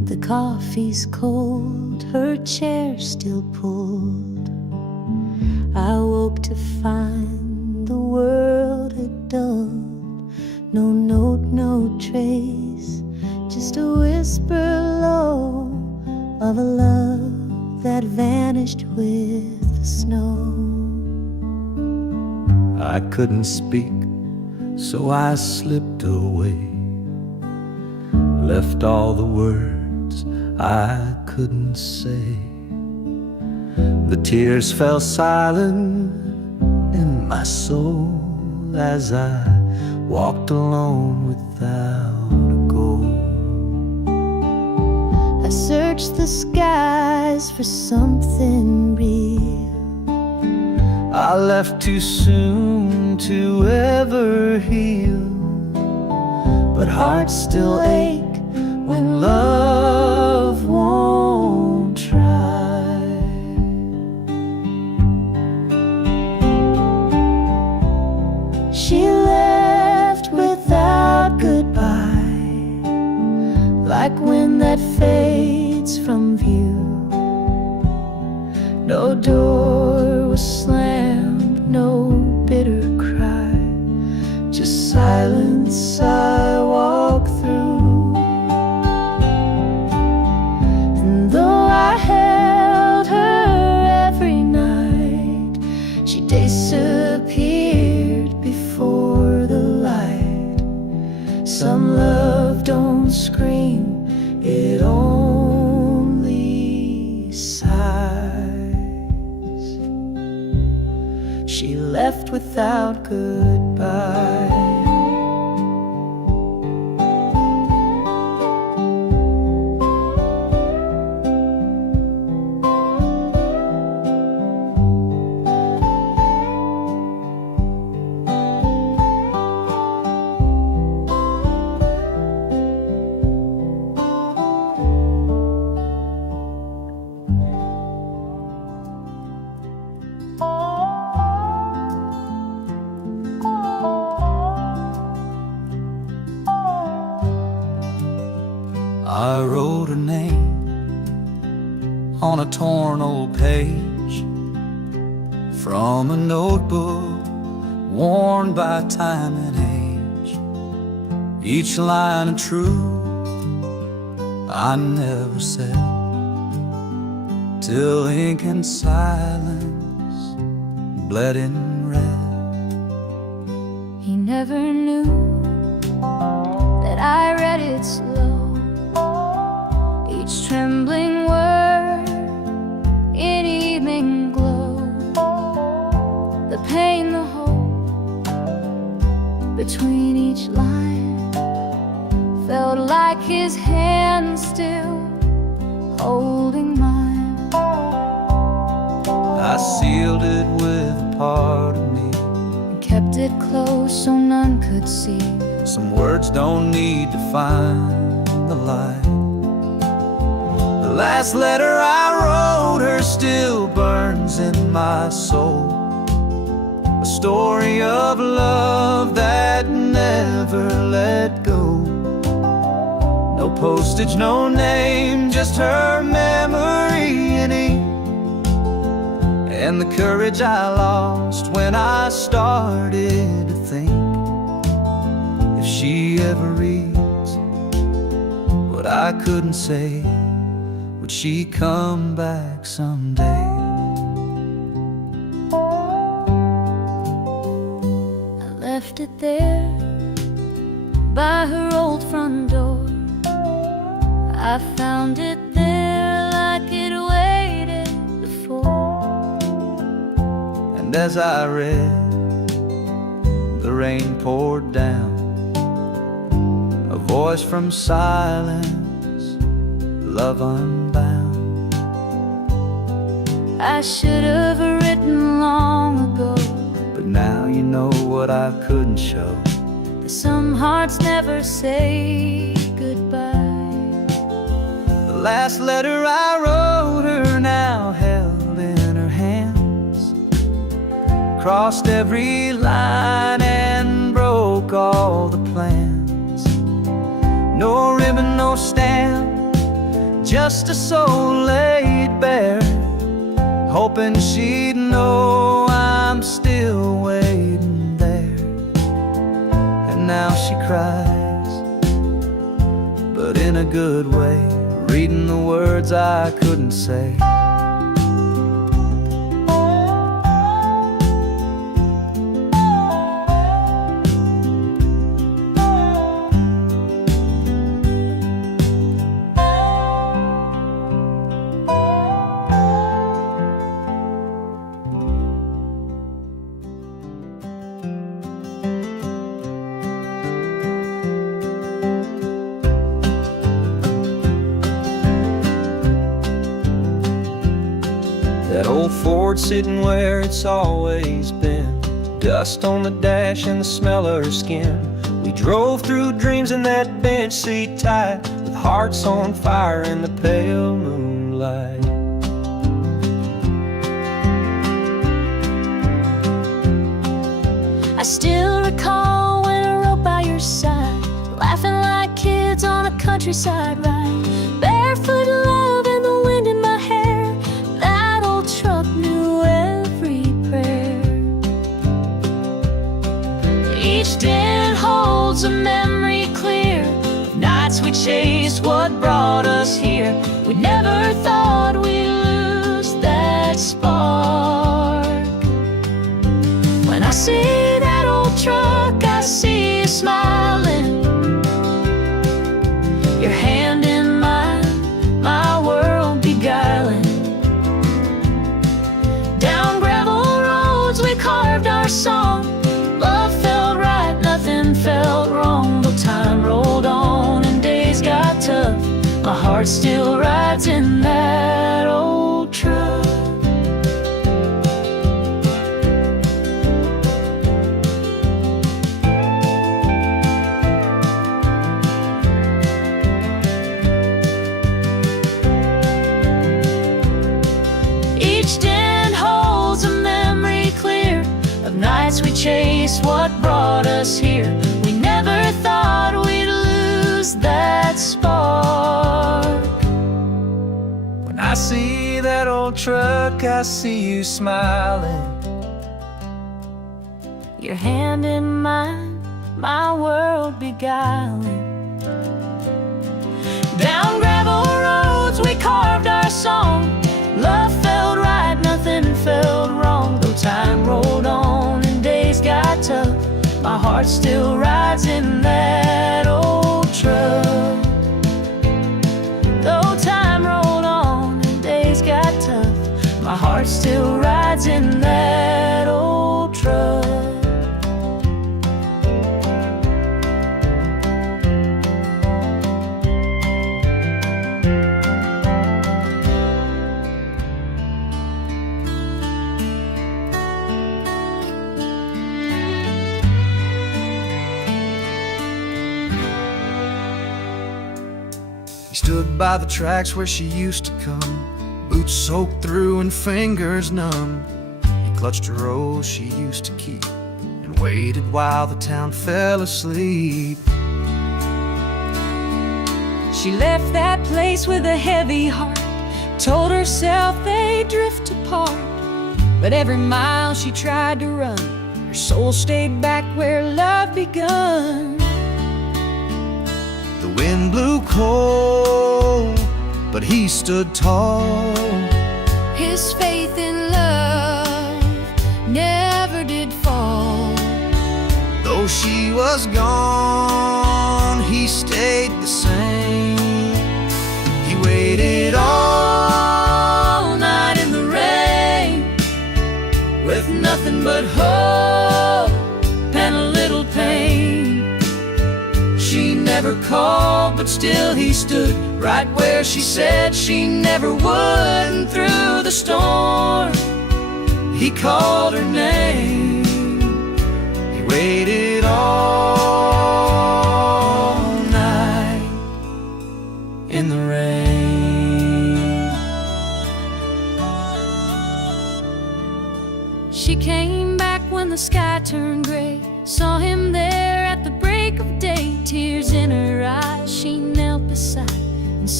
The coffee's cold, her chair still pulled. I woke to find the world had dulled. No note, no trace, just a whisper low of a love that vanished with the snow. I couldn't speak, so I slipped away, left all the words I couldn't say. The tears fell silent in my soul as I walked alone without a goal. I searched the skies for something real. I left too soon to ever heal, but hearts still ache when love won't try. She left without goodbye, like wind that fades from view. No door was slammed, no bitter cry, just silence I walk through. And though I held her every night, she disappeared before the light. Some love don't scream, it only sighs. She left without goodbye. I wrote her name on a torn old page from a notebook worn by time and age. Each line of truth I never said, till ink and silence bled in red. He never knew that I read it slow, each trembling word in evening glow. The pain, the hope between each line felt like his hand still holding mine. I sealed it with a part of me And kept it close so none could see. Some words don't need to find the light. The last letter I wrote her still burns in my soul, a story of love that never let go. No postage, no name, just her memory in ink, and the courage I lost when I started to think, if she ever reads what I couldn't say, would she come back someday? I left it there by her old front door. I found it there like it waited before. And as I read, the rain poured down, a voice from silence, love unbound. I should have written long ago, but now you know what I couldn't show. that some hearts never say goodbye. The last letter I wrote her now held in her hands, crossed every line and broke all the plans. No ribbon, no stamp, just a soul laid bare, hoping she'd know I'm still waiting there. And now she cries, but in a good way, reading the words I couldn't say. That old Ford sitting where it's always been, dust on the dash and the smell of her skin. We drove through dreams in that bench seat tight, with hearts on fire in the pale moonlight. I still recall when I rode by your side, laughing like kids on a countryside ride, barefoot love and the wind in my hair. That old truck knew every prayer. Each dent holds a memory clear of nights we chased what brought us here. We never thought we'd lose that spark. When I see that old truck, I see you smiling, your hand in mine, my world beguiling. Down gravel roads we carved our song. Love felt right, nothing felt wrong. Though time rolled on and days got tough, my heart still rides in that old truck. Each dent holds a memory clear of nights we chased what brought us here. We never thought we'd lose that spark. When I see that old truck, I see you smiling, your hand in mine, my world beguiling. Down gravel roads we carved our song. Love felt right, nothing felt wrong. Though time rolled on and days got tough, my heart still rides in that old truck. Though time rolled on and days got tough, my heart still rides in that old truck. He stood by the tracks where she used to come, boots soaked through and fingers numb. He clutched a rose she used to keep and waited while the town fell asleep. She left that place with a heavy heart, told herself they'd drift apart. But every mile she tried to run, her soul stayed back where love begun. The wind blew cold, but he stood tall. His faith in love never did fall. Though she was gone, he stayed the same. He waited all night in the rain, with nothing but hope and a little pain. She never called, but still he stood right where she said she never would. And through the storm, he called her name. He waited all night in the rain. She came back when the sky turned gray, saw him there at the break of day. Tears in her eyes, she knelt beside and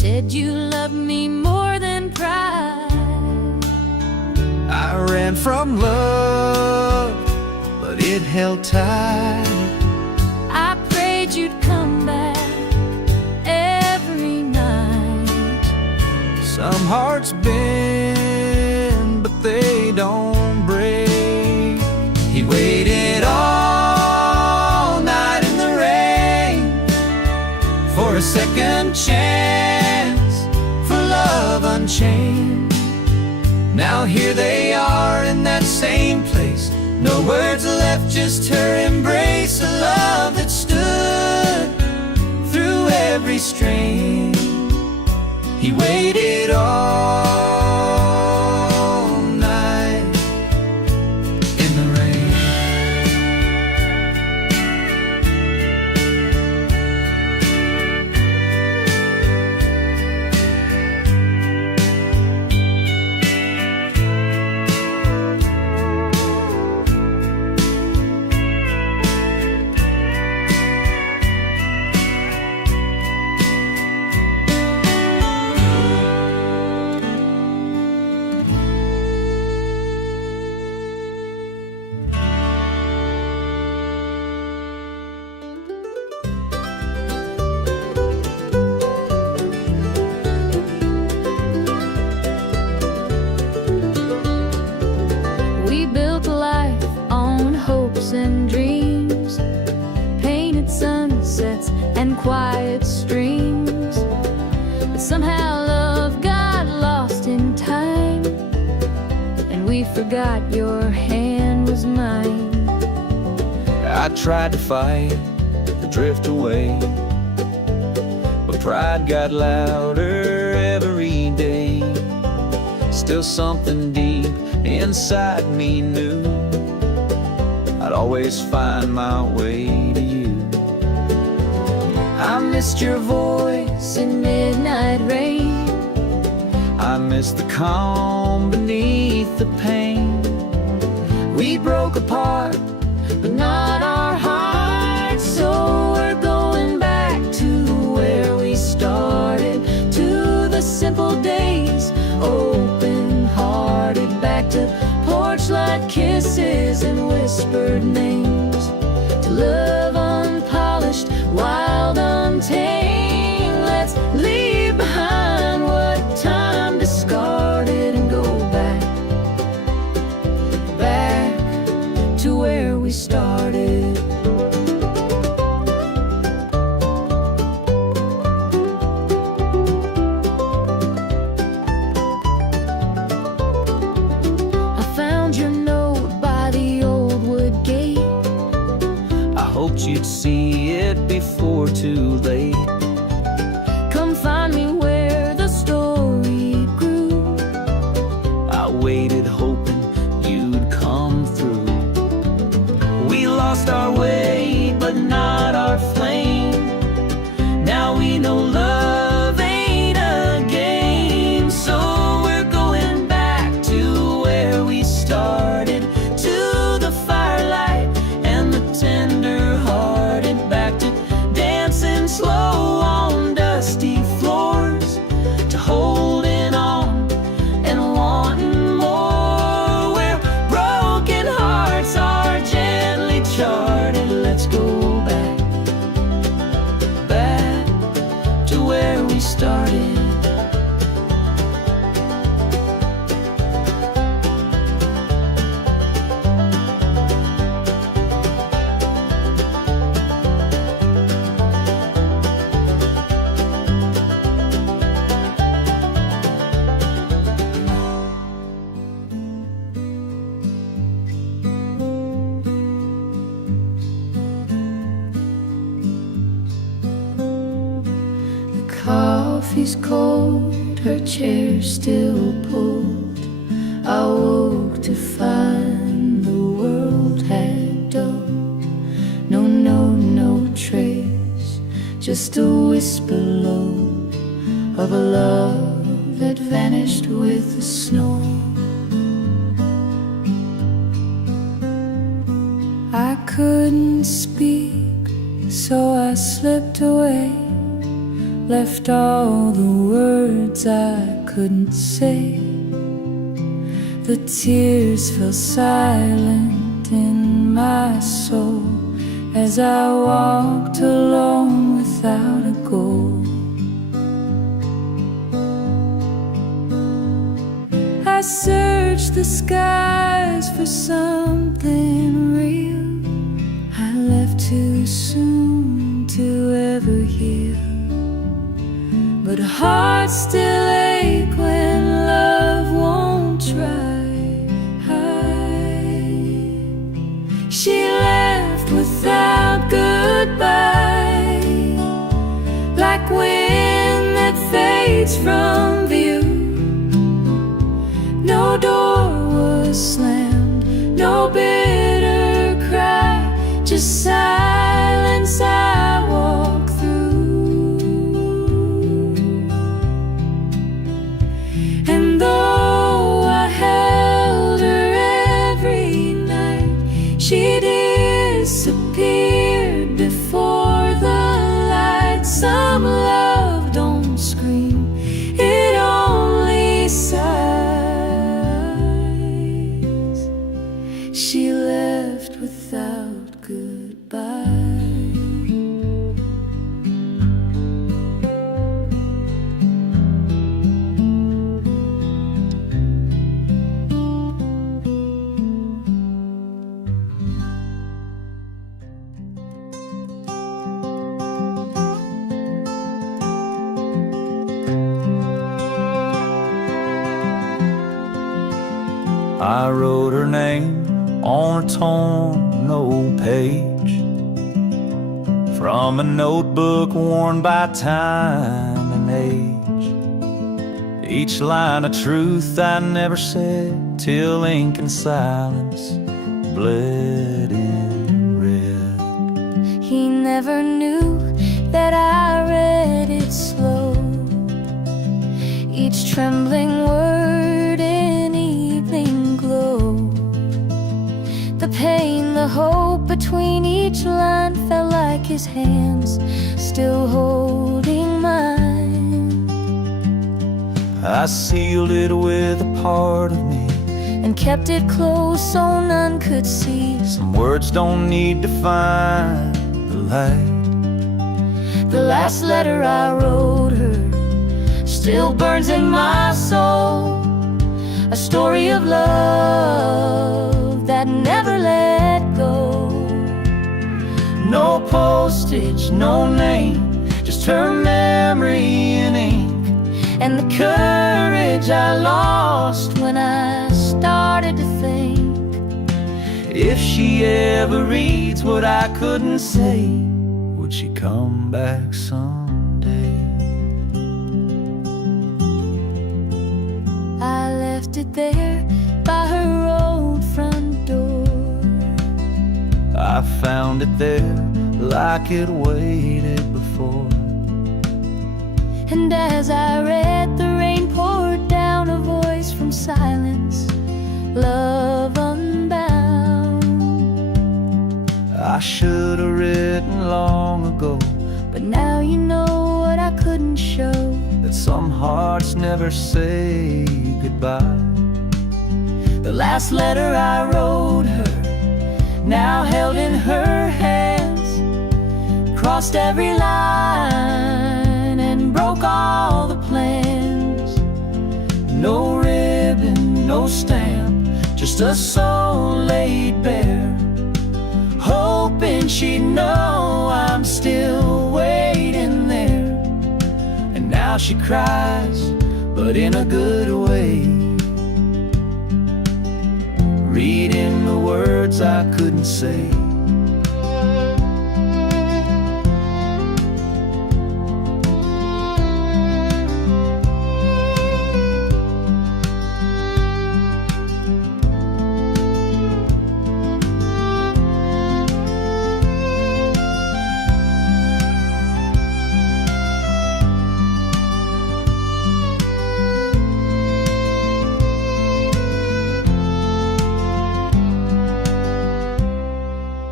said you loved me more than pride. I ran from love, but it held tight. I prayed you'd come back every night. Some hearts bend, but they don't break. He waited all night in the rain for a second chance, for love unchained. Now here they are in that same place. No words left, just her embrace. A love that stood through every strain. He waited all night in the rain. We built a life on hopes and dreams, painted sunsets and quiet streams. But somehow love got lost in time, and we forgot your hand was mine. I tried to fight, to drift away, but pride got louder every day. Still something deep inside me knew I'd always find my way to you. I missed your voice in midnight rain. I missed the calm beneath the pain. We broke apart, but not our hearts. So we're going back to where we started, to the simple days, open-hearted, back to porch-light kisses and whispered names, to love unpolished, wild, untamed. Let's leave behind what time discarded and go back, back to where we started. I found your note by the old wood gate. I hoped you'd see it before too late. Come find me where the story grew. I waited hoping you'd come through. We lost our way, but not our flame. Now we know love ain't a game. So we're going back to where we started, to the firelight and the tender-hearted, back to dancing slow on dusty floors, to holding on and wanting more, where broken hearts are gently charted. Let's go back, back to where we started. The coffee's cold, her chair still pulled. I woke to find the world had dulled. No trace, just a whisper low of a love that vanished with the snow. I couldn't speak, so I slipped away, left all the words I couldn't say. The tears fell silent in my soul as I walked alone without a goal. I searched the skies for something real. I left too soon to ever heal, but hearts still ache when love won't try. She left without goodbye, like wind that fades from view. No door was slammed, no bitter cry, just silence I walk through. And though I held her every night, she disappeared before the light. Some love don't scream, it only sighs. She left without goodbye. I wrote her name on a torn old page from a notebook worn by time and age. Each line of truth I never said till ink and silence bled in red. He never knew that I read it slow, each trembling word in evening glow. The pain, the hope between each line felt like his hands still holding mine. I sealed it with a part of me and kept it close so none could see. Some words don't need to find the light. The last letter I wrote her still burns in my soul, a story of love that never let go. No postage, no name, just her memory in ink, and the courage I lost when I started to think, if she ever reads what I couldn't say, would she come back someday? I left it there by her old front door. I found it there like it waited before. And as I read, the rain poured down, a voice from silence, love unbound. I should have written long ago, but now you know what I couldn't show, that some hearts never say goodbye. The last letter I wrote her, now held in her hands, crossed every line and broke all the plans. No ribbon, no stamp, just a soul laid bare, hoping she'd know I'm still waiting there. And now she cries, but in a good way, reading the words I couldn't say.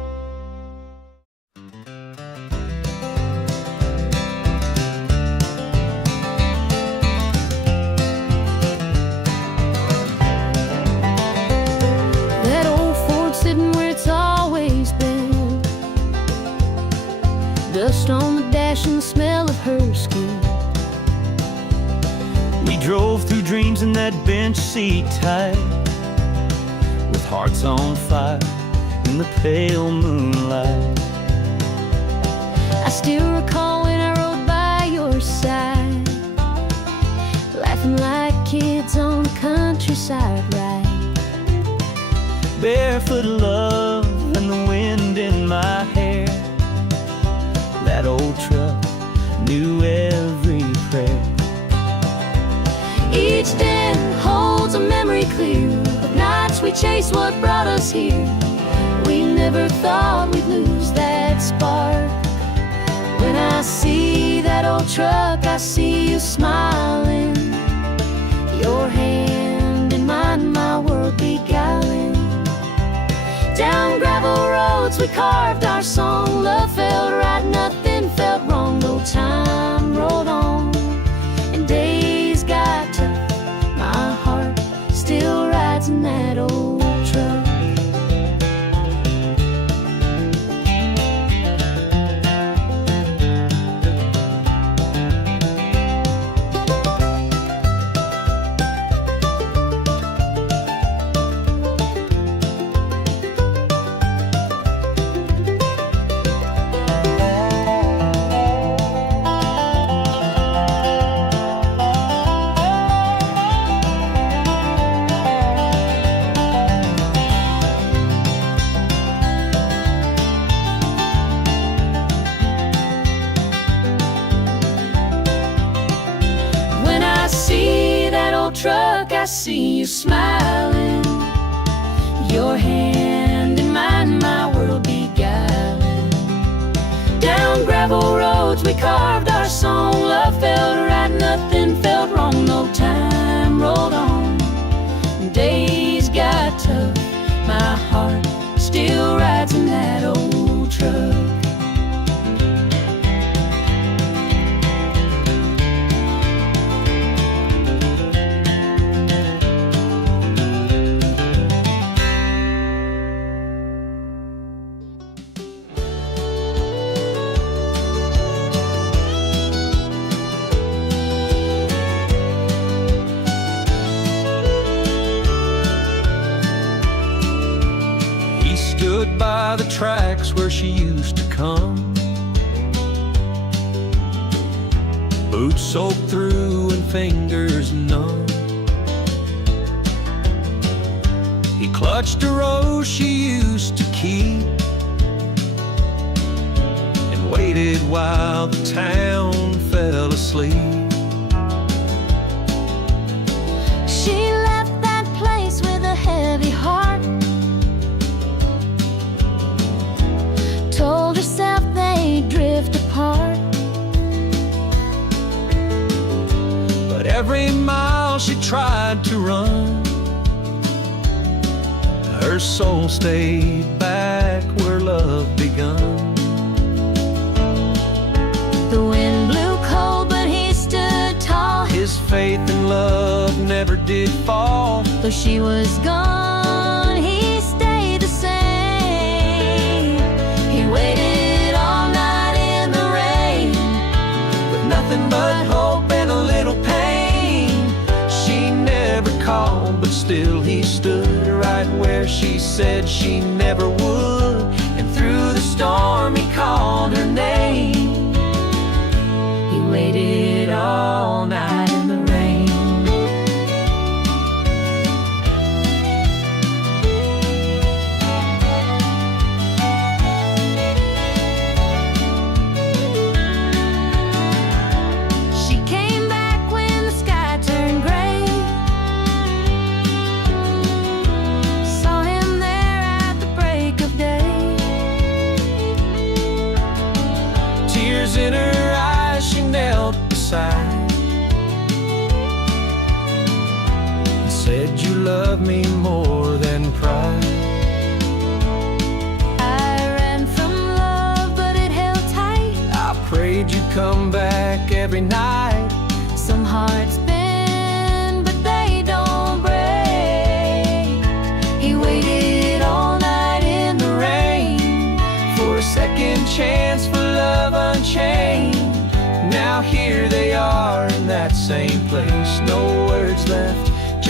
arms in that bench seat tight, with hearts on fire in the pale moonlight. I still recall when I rode by your side, laughing like kids on the countryside ride. Barefoot love and the wind in my hair. That old truck knew every prayer. Each day holds a memory clear of nights we chased what brought us here. We never thought we'd lose that spark. When I see that old truck, I see you smiling, your hand in mine, my world beguiling. Down gravel roads we carved our song. Love felt right, nothing felt wrong. No time rolled on and days got tough. My heart still rides in that old truck. Truck, I see you smiling, your hand in mine, my world beguiling. Down gravel roads we carved our song. Love felt right, nothing felt wrong. No time rolled on, days got tough. My heart still rides in that old truck. Stood by the tracks where she used to come, boots soaked through and fingers numb. He clutched a rose she used to keep and waited while the town fell asleep. She left that place with a heavy heart, told herself they'd drift apart. But every mile she tried to run, her soul stayed back where love begun. The wind blew cold, but he stood tall. His faith in love never did fall. Though she was gone, he stayed the same. He waited all night in the rain, with nothing but hope and a little pain. She never called, but still he stood right where she said she never would. And through the storm he called her name. he waited all night in the rain. In her eyes she knelt beside and said, "You love me more than pride." I ran from love, but it held tight. I prayed you'd come back every night. Some hearts bend, but they don't break. He waited all night in the rain for a second chance for love unchained. Now here they are in that same place. No words left,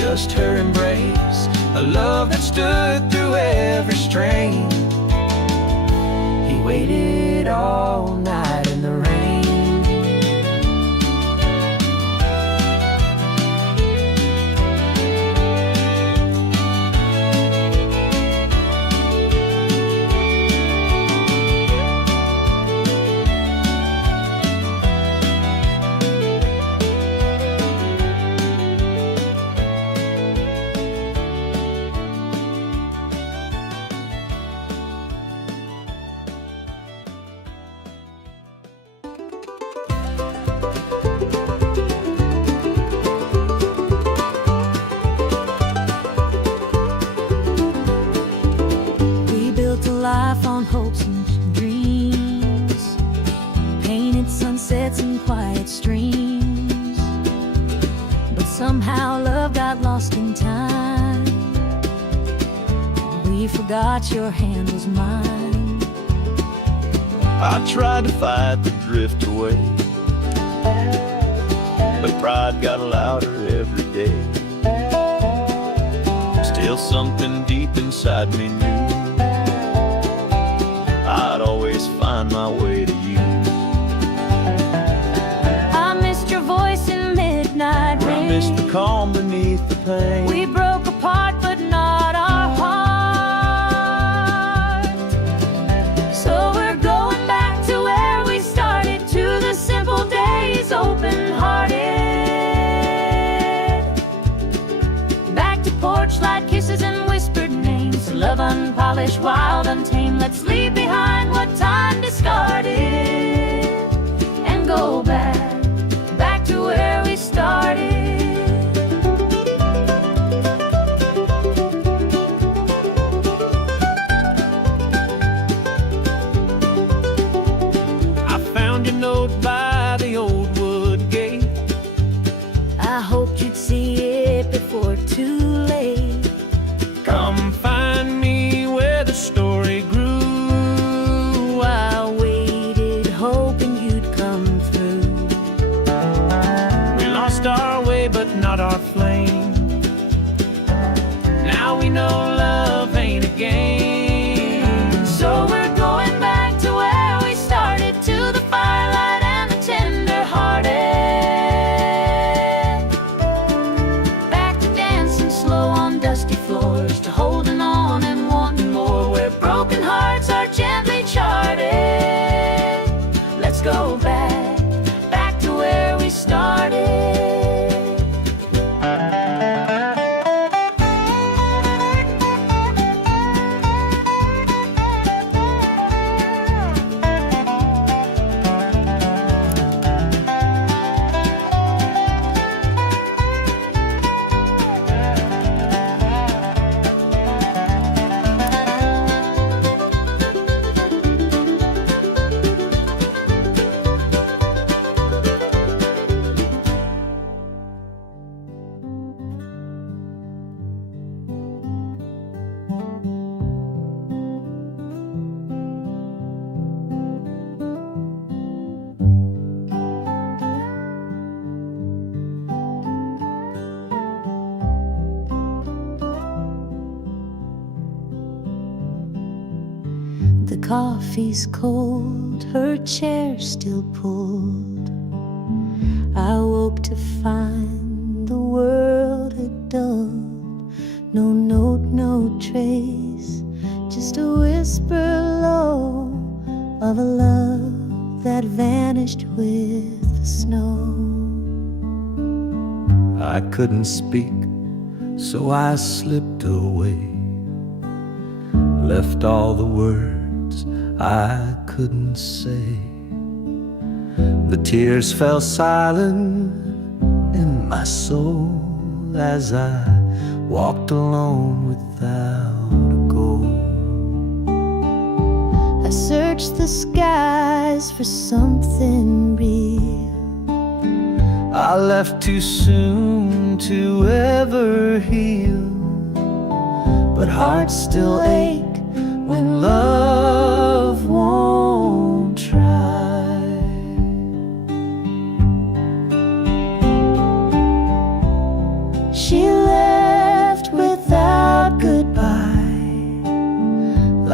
just her embrace, a love that stood through every strain. He waited all night in the rain. Life on hopes and dreams, painted sunsets and quiet streams, but somehow love got lost in time. We forgot your hand was mine. I tried to fight the drift away, but pride got louder every day. Still something deep inside me knew I'd always find my way to you. I missed your voice in midnight rain. I missed the calm beneath the pain. We broke apart, but not our heart. So we're going back to where we started, to the simple days, open-hearted. Back to porch light kisses and whispered names, love unpolished, wild, untamed. Let's leave behind what time discarded and go back to where we started. I found your note by the old wood gate. I hoped you'd see it before too late. Come find me where the story grew. I waited, hoping you'd come through. We lost our way, but not our flame. Now we know love ain't a game. So we're going back to where we started, to the firelight and the tender-hearted. Back to dancing slow on dusty floors, to holding on and wanting more, where broken hearts are gently charted. Let's go back to where we started. The coffee's cold, her chair still pulled. I woke to find the world had dulled. No note, no trace, just a whisper low of a love that vanished with the snow. I couldn't speak, so I slipped away, left all the words I couldn't say. The tears fell silent in my soul as I walked alone without a goal. I searched the skies for something real. I left too soon to ever heal, but hearts still ache when love won't try. She left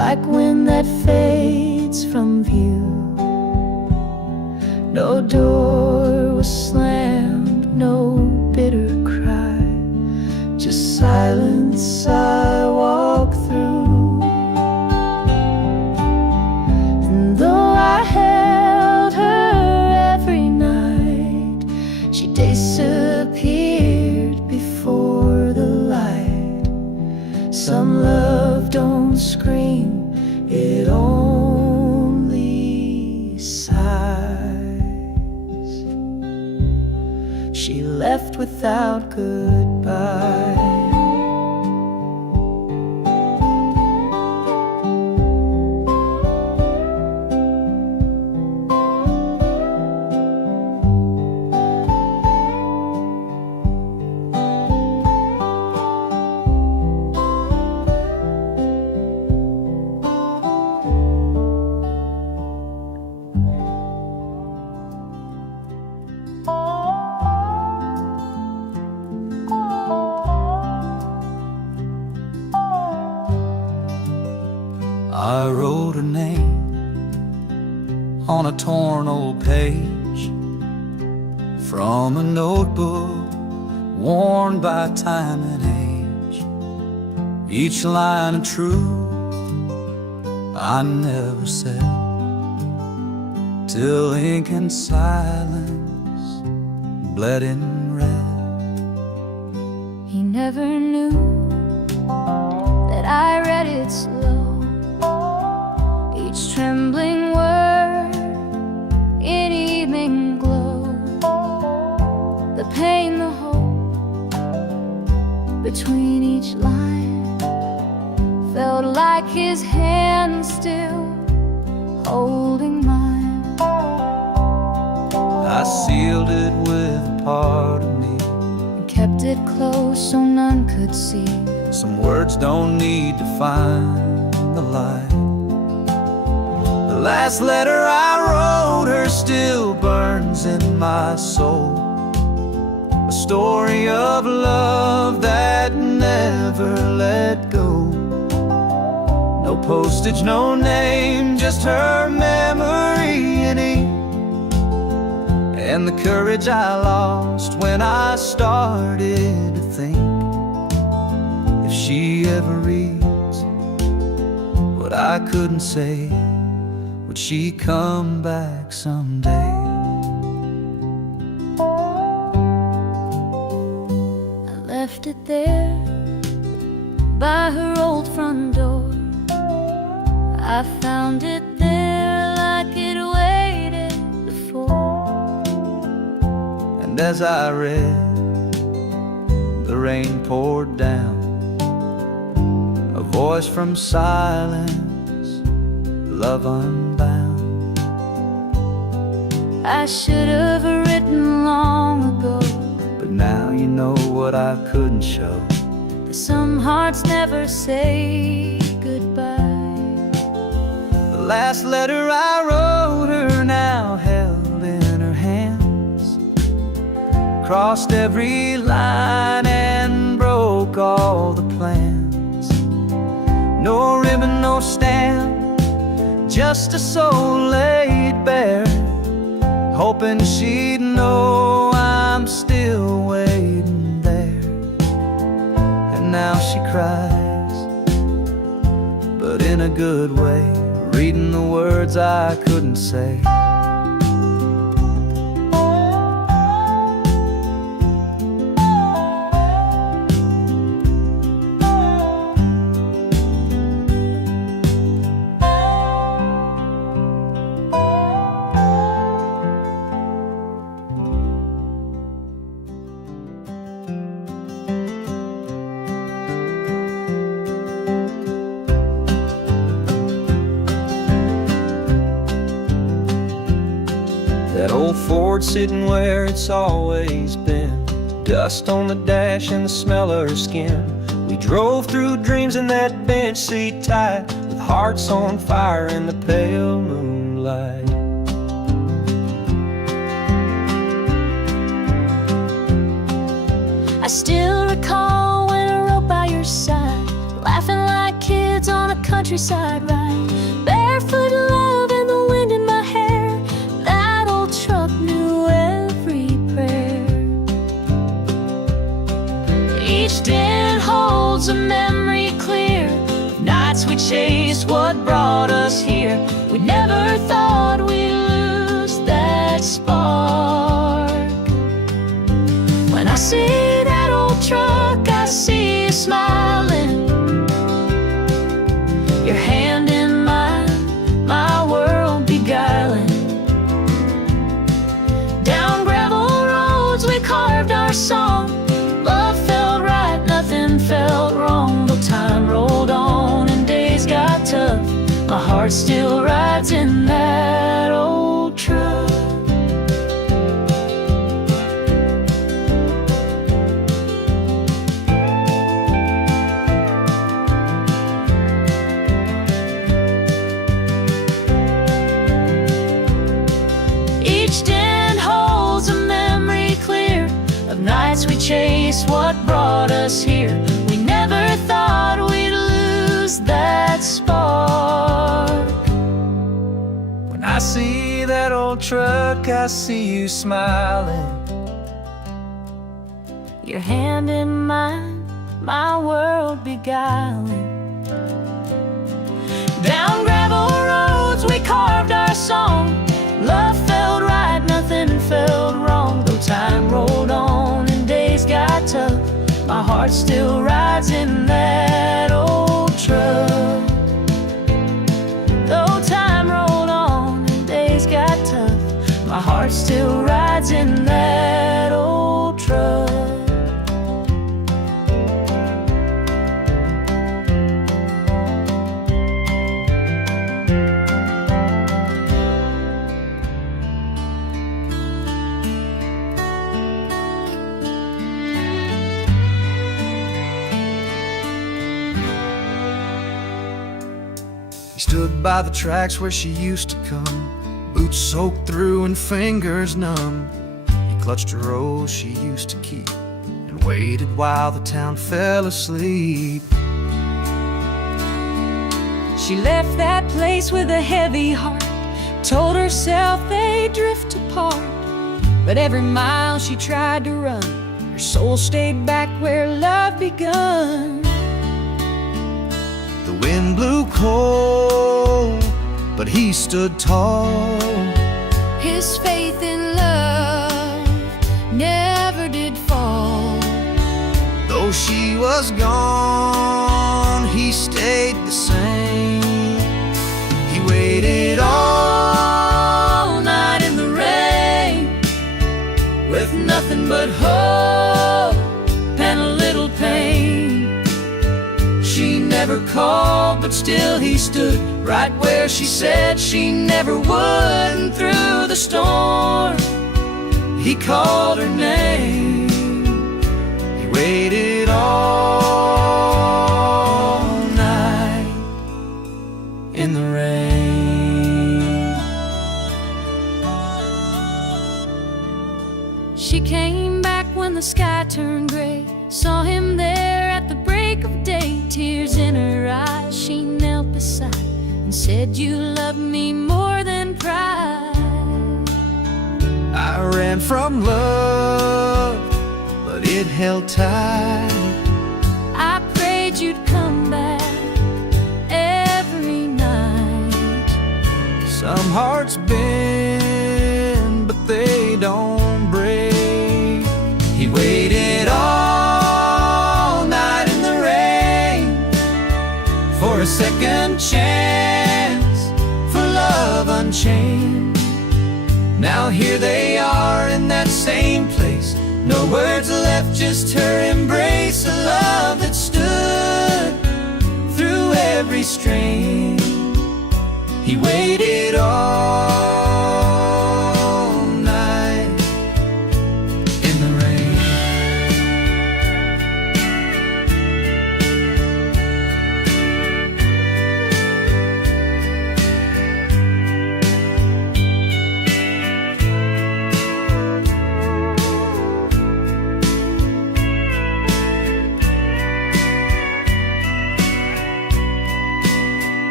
like wind that fades from view. No door was slammed, no bitter cry, just silence I walk through. And though I held her every night, she disappeared before the light. Some love don't scream, it only sighs. She left without goodbye. I wrote her name on a torn old page from a notebook worn by time and age. Each line of truth I never said, till ink and silence bled in red. He never knew that I read it slow, each trembling word in evening glow. The pain, the hope between each line felt like his hand still holding mine. I sealed it with a part of me And kept it close so none could see. Some words don't need to find the light. The last letter I wrote her still burns in my soul, a story of love that never let go. No postage, no name, just her memory in ink, and the courage I lost when I started to think, if she ever reads what I couldn't say, would she come back someday? I left it there by her old front door. I found it there like it waited before. And as I read, the rain poured down, a voice from silence, love unbound. I should have written long ago, but now you know what I couldn't show. that some hearts never say goodbye. The last letter I wrote her now held in her hands, crossed every line and broke all the plans. No ribbon, no stamp, just a soul laid bare, hoping she'd know I'm still waiting there. And now she cries, but in a good way, reading the words I couldn't say. That old Ford sitting where it's always been, dust on the dash and the smell of her skin. We drove through dreams in that bench seat tight, with hearts on fire in the pale moonlight. I still recall when I rode by your side, laughing like kids on a country countryside ride, barefoot love and the wind in my hair. That old truck knew every prayer. Each den holds a memory clear, nights we chased what brought us here. We never thought we'd lose that spark. When I see that old truck, I see you smiling, your hand in mine, my world beguiling. Down gravel roads we carved our song. Love felt right, nothing felt wrong. Though time rolled on and days got tough, my heart still rides in that old truck. Each den holds a memory clear of nights we chased what brought us here. We never thought we'd lose that spark. When I see that old truck, I see you smiling, Your hand in mine, my world beguiling. Down gravel roads we carved our song. Love felt right, nothing felt wrong. Though time rolled on and days got tough, my heart still rides in that old truck. Though time rolled on and days got tough, my heart still rides in that old truck. He stood by the tracks where she used to come, boots soaked through and fingers numb. He clutched a rose she used to keep and waited while the town fell asleep. She left that place with a heavy heart, told herself they'd drift apart. But every mile she tried to run, her soul stayed back where love begun. The wind blew cold, but he stood tall. His faith in love never did fall. Though she was gone, he stayed the same. He waited all night in the rain, with nothing but hope and a little pain. She never called, but still he stood right where she said she never would. And through the storm, he called her name. He waited all night in the rain. She came back when the sky turned gray, saw him there at the break of day. Tears in her eyes, she knelt beside and said, "You love me more than pride." I ran from love, but it held tight. I prayed you'd come back every night. Some hearts bend, but they don't break. He waited all night in the rain for a second chance, for love unchained. Now here they are in that same place, no words left, just her embrace. A love that stood through every strain. He waited all night in the rain.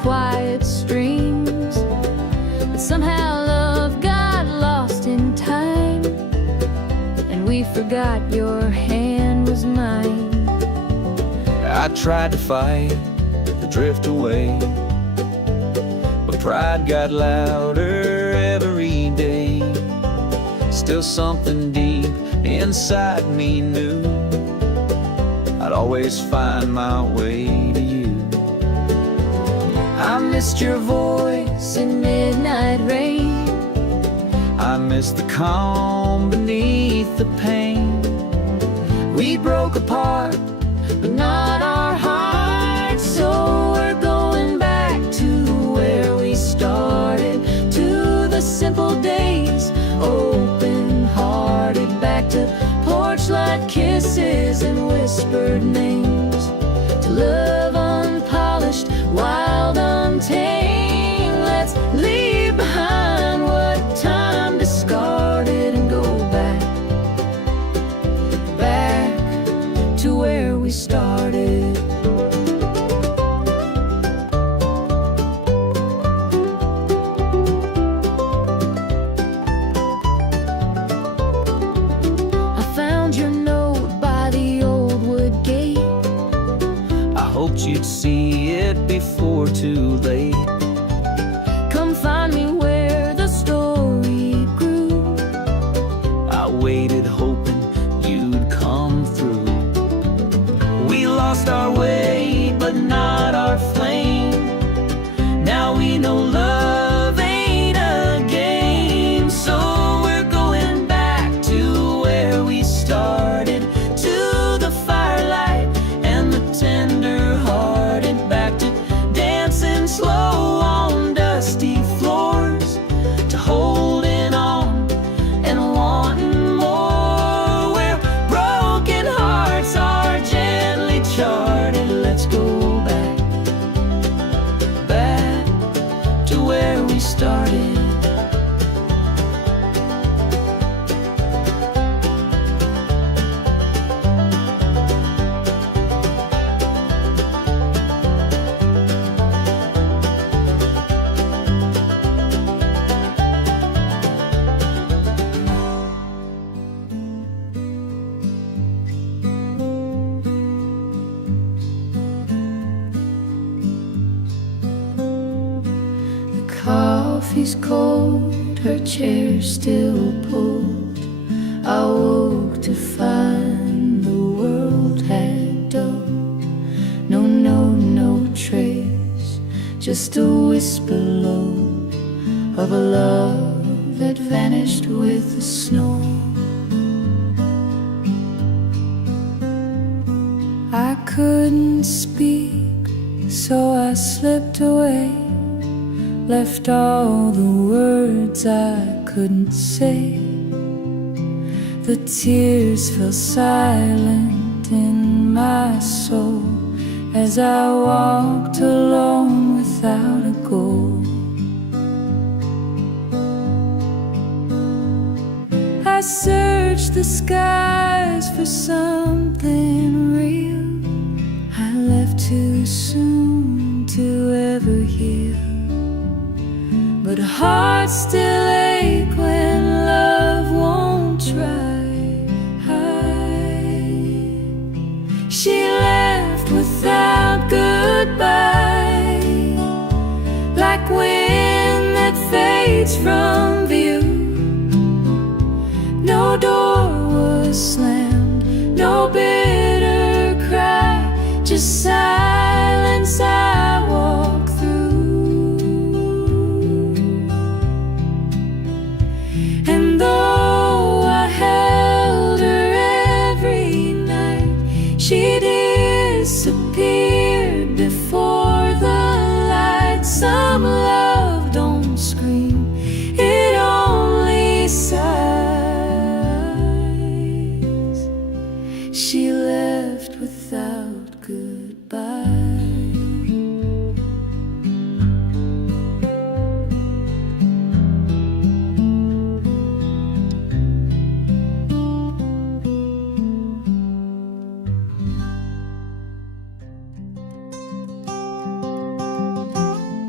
quiet streams, but somehow love got lost in time, and we forgot your hand was mine. I tried to fight the drift away, but pride got louder every day. Still something deep inside me knew I'd always find my way to you. I missed your voice in midnight rain. I missed the calm beneath the pain. We broke apart, but not our hearts. So we're going back to where we started, to the simple days, open-hearted, back to porch-light kisses and whispered names, to love unpolished, wild, untamed. Let's leave behind what time discarded and go back, back to where we started. I found your note by the old wood gate. I hoped you'd see it before too late. Come find me where the story grew. I waited hoping you'd come through. We lost our way, but not our flame. Now we know love ain't a game. So we're going back to where we started, to the firelight and the tender-hearted, back to dancing slow on dusty floors, to holding on and wanting more, where broken hearts are gently charted. Let's go back, back to where we started. The coffee's cold, her chair still pulled. I woke to find the world had dulled. No note, no trace, just a whisper low of a love that vanished with the snow. I couldn't speak, so I slipped away, left all the words I couldn't say. The tears fell silent in my soul as I walked alone without a goal. I searched the skies for something real. I left too soon to ever heal, but hearts still ache when love won't try. She left without goodbye, like wind that fades from view. No door was slammed, no bitter cry, just silence I walk through. And though I held her every night, she disappeared before the light. Some love don't scream, it only sighs. She left without goodbye.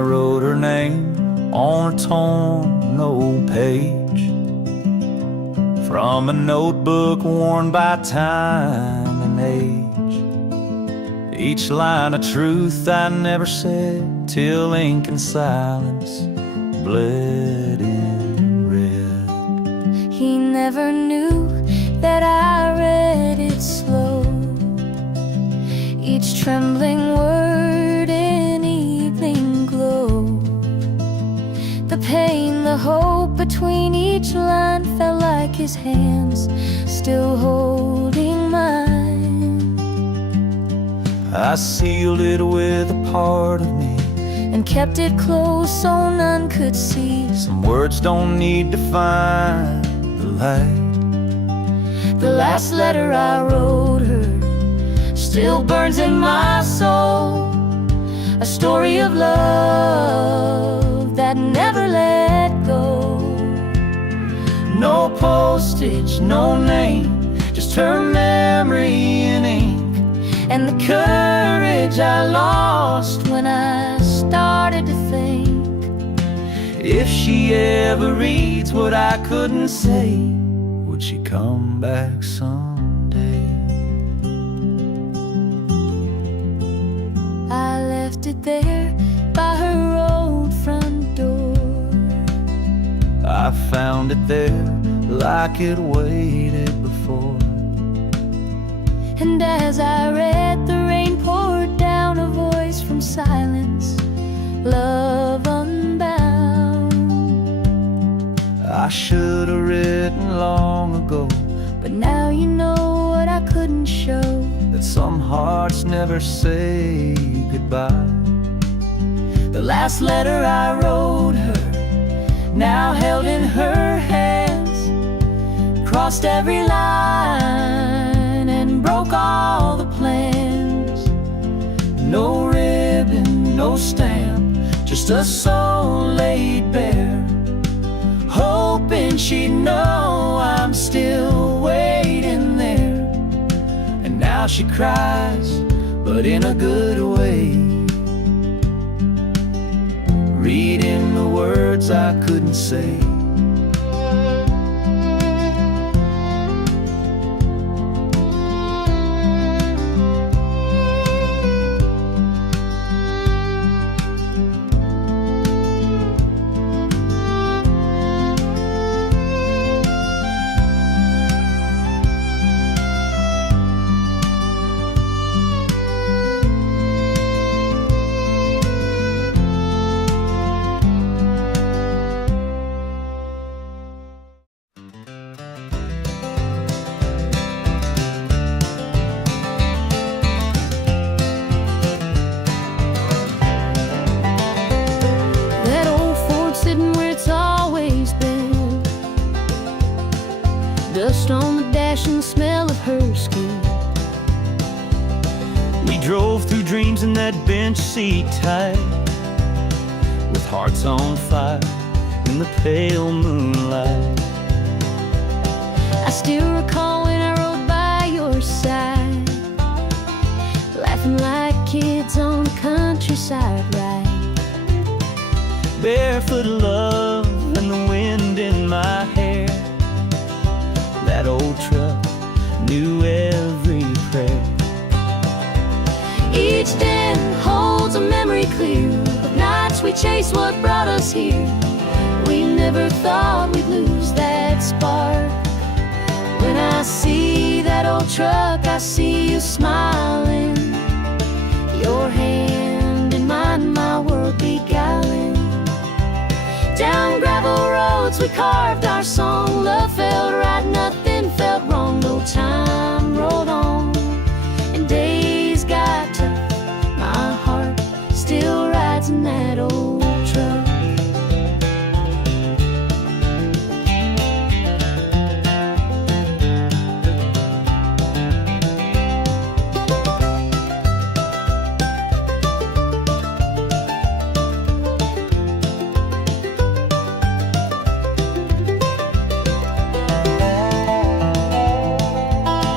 wrote her name on a torn old page from a notebook worn by time and age. Each line of truth I never said till ink and silence bled in red. He never knew that I read it slow, each trembling word in evening glow. The pain, the hope between each line felt like his hands still holding mine. I sealed it with a part of me and kept it close so none could see. Some words don't need to find the light. The last letter I wrote her still burns in my soul, a story of love that never let go. No postage, no name, just her memory in ink, and the courage I lost when I started to think, if she ever reads what I couldn't say, would she come back someday? I left it there by her old front door. I found it there like it waited before. And as I read, the rain poured down, a voice from silence, love unbound. I should have written long ago, but now you know what I couldn't show, that some hearts never say goodbye. The last letter I wrote her, now held in her hands, crossed every line and broke all the plans. No ribbon, no stamp, just a soul laid bare, hoping she'd know I'm still waiting there. And now she cries, but in a good way, reading the words I couldn't say. Dust on the dash and the smell of her skin. We drove through dreams in that bench seat tight, with hearts on fire in the pale moonlight. I still recall when I rode by your side, laughing like kids on the countryside ride. Barefoot love and the wind in my hair. That old truck knew every prayer. Each den holds a memory clear of nights we chased what brought us here. We never thought we'd lose that spark. When I see that old truck, I see you smiling, your hand in mine, my world beguiling. Down gravel roads we carved our song. Love felt right, nothing felt wrong. No time rolled on and days got tough. My heart still rides in that old truck.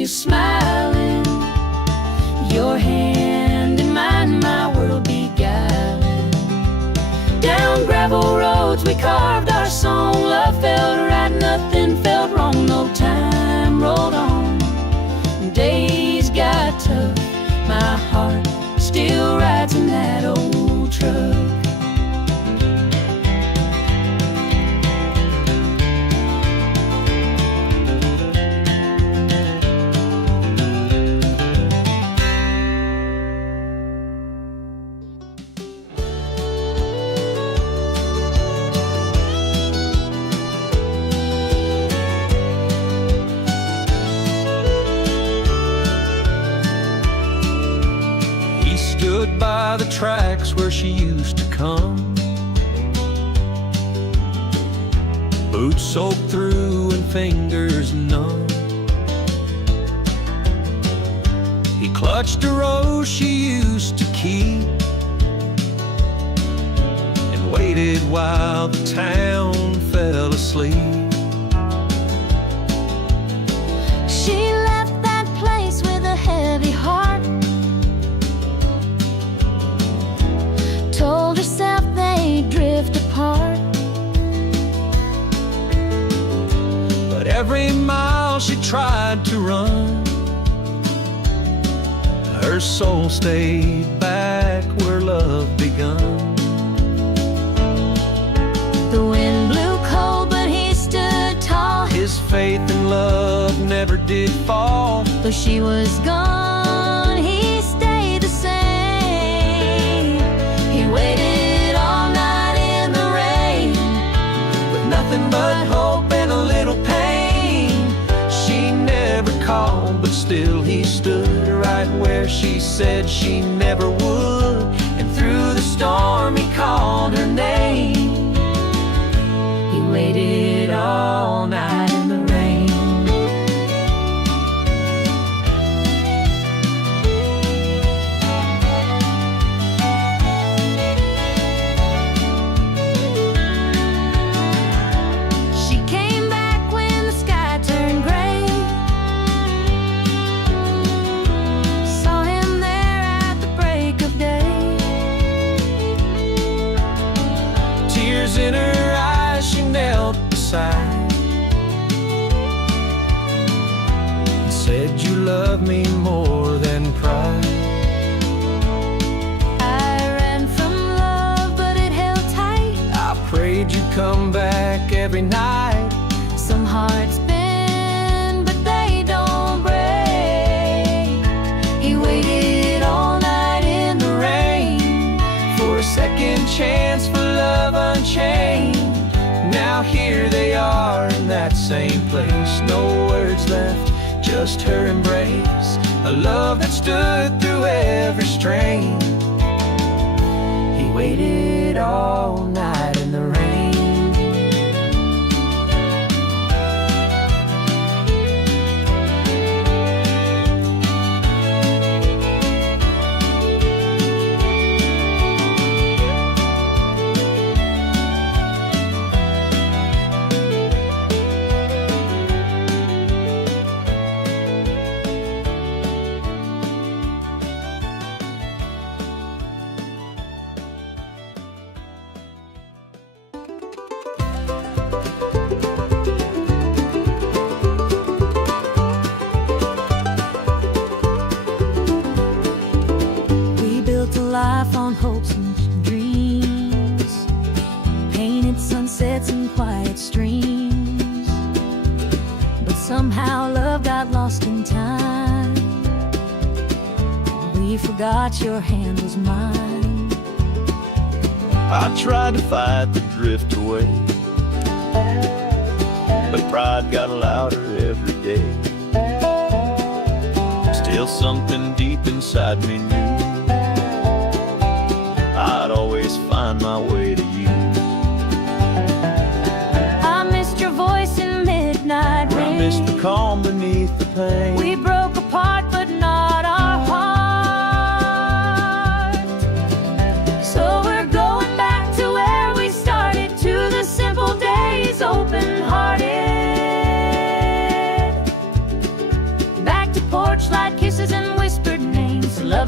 you smiling, your hand in mine, my world beguiling. Down gravel roads we carved our song. Love felt right, nothing felt wrong. No time rolled on, days got tough. My heart still rides in that old truck. Stood by the tracks where she used to come, boots soaked through and fingers numb. He clutched a rose she used to keep and waited while the town fell asleep. She left that place with a heavy heart, told herself they'd drift apart. But every mile she tried to run, her soul stayed back where love begun. The wind blew cold, but he stood tall. His faith in love never did fall. Though she was gone, he stayed the same. He waited all night in the rain, With nothing but hope and a little pain. She never called, but still he stood right where she said she never would. And through the storm he called her name. he waited all night in the rain. She came back when the sky turned gray, saw him there at the break of day. Tears in her eyes, she knelt beside and said, "You love me more than pride." I ran from love, but it held tight. I prayed you'd come back every night. Some hearts bend, but they don't break. He waited all night in the rain For a second chance for love unchained. Now here they are in that same place. No words left, just her embrace. A love that stood through every strain. He waited all night in the rain. We built a life on hopes and dreams, painted sunsets and quiet streams. But somehow love got lost in time. We forgot your hand was mine. I tried to fight the drift away, but pride got louder every day. Still something deep inside me knew I'd always find my way to you. I missed your voice in midnight I rain. missed the calm beneath the pain. We broke apart, but not our heart. So we're going back to where we started, to the simple days, open-hearted. Back to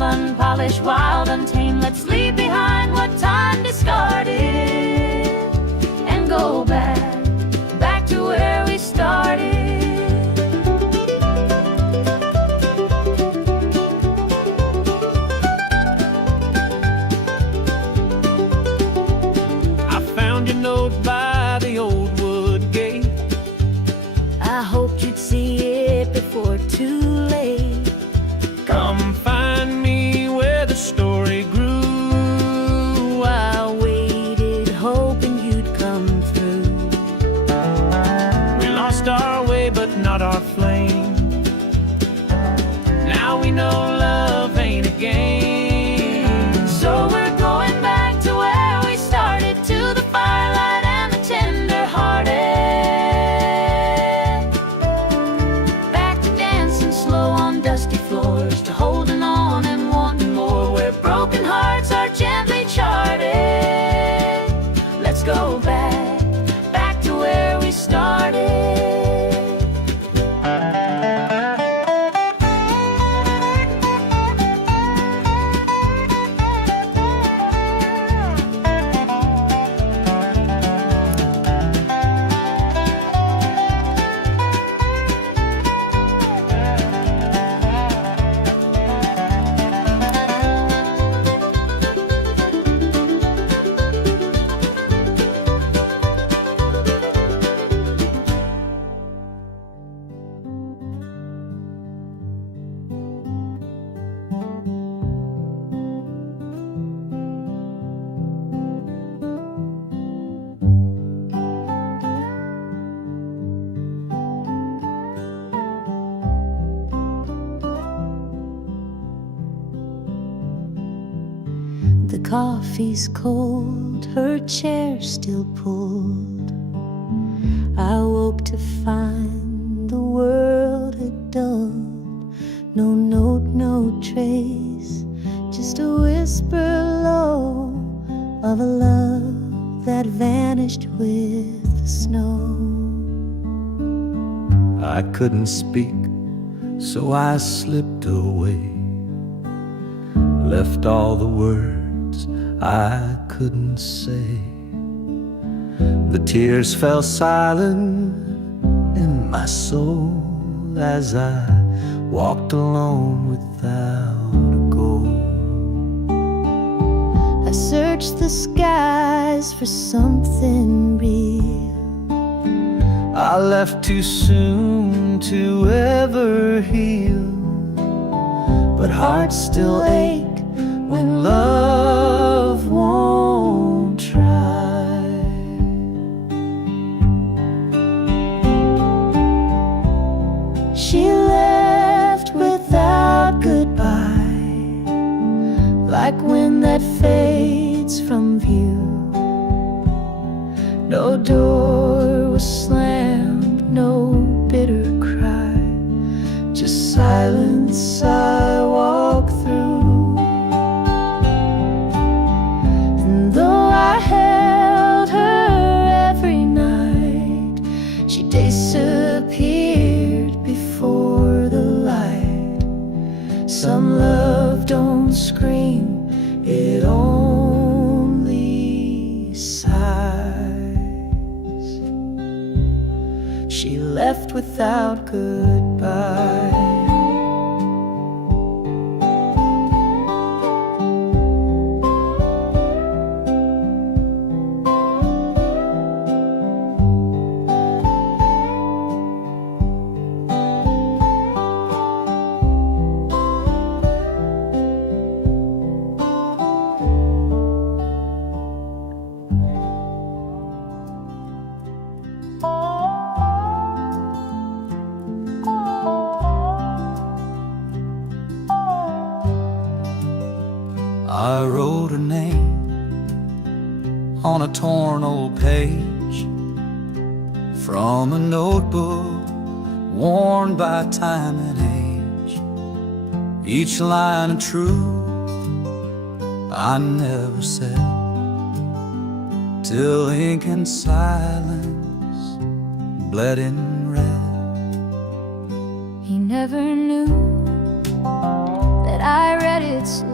unpolished, wild, untamed. Let's leave behind what time discarded and go back to where we started. I found your note by the old wood gate. I hoped you'd see it before too late. Come find me where the story grew. I waited, hoping you'd come through. We lost our way, but not our flame. Now we know love ain't a game. So we're going back to where we started, to the firelight and the tender-hearted. Back to dancing slow on dusty floors, to holding on and wanting more, where broken hearts are gently charted. Let's go back to where we started. The coffee's cold, her chair still pulled. I woke to find the world had dulled. No note, no trace, just a whisper low of a love that vanished with the snow. I couldn't speak, so I slipped away, left all the words I couldn't say. The tears fell silent in my soul as I walked alone without a goal. I searched the skies for something real. I left too soon to ever heal, but hearts still ache when love won't try. She left without goodbye, like wind that fades from view. No door was slammed, no bitter cry, just silence I walk through. And though I held her every night, she disappeared before the light. Some love don't scream, it only sighs. She left without goodbye. I wrote her name on a torn old page from a notebook worn by time and age. Each line of truth I never said, till ink and silence bled in red. He never knew that I read it so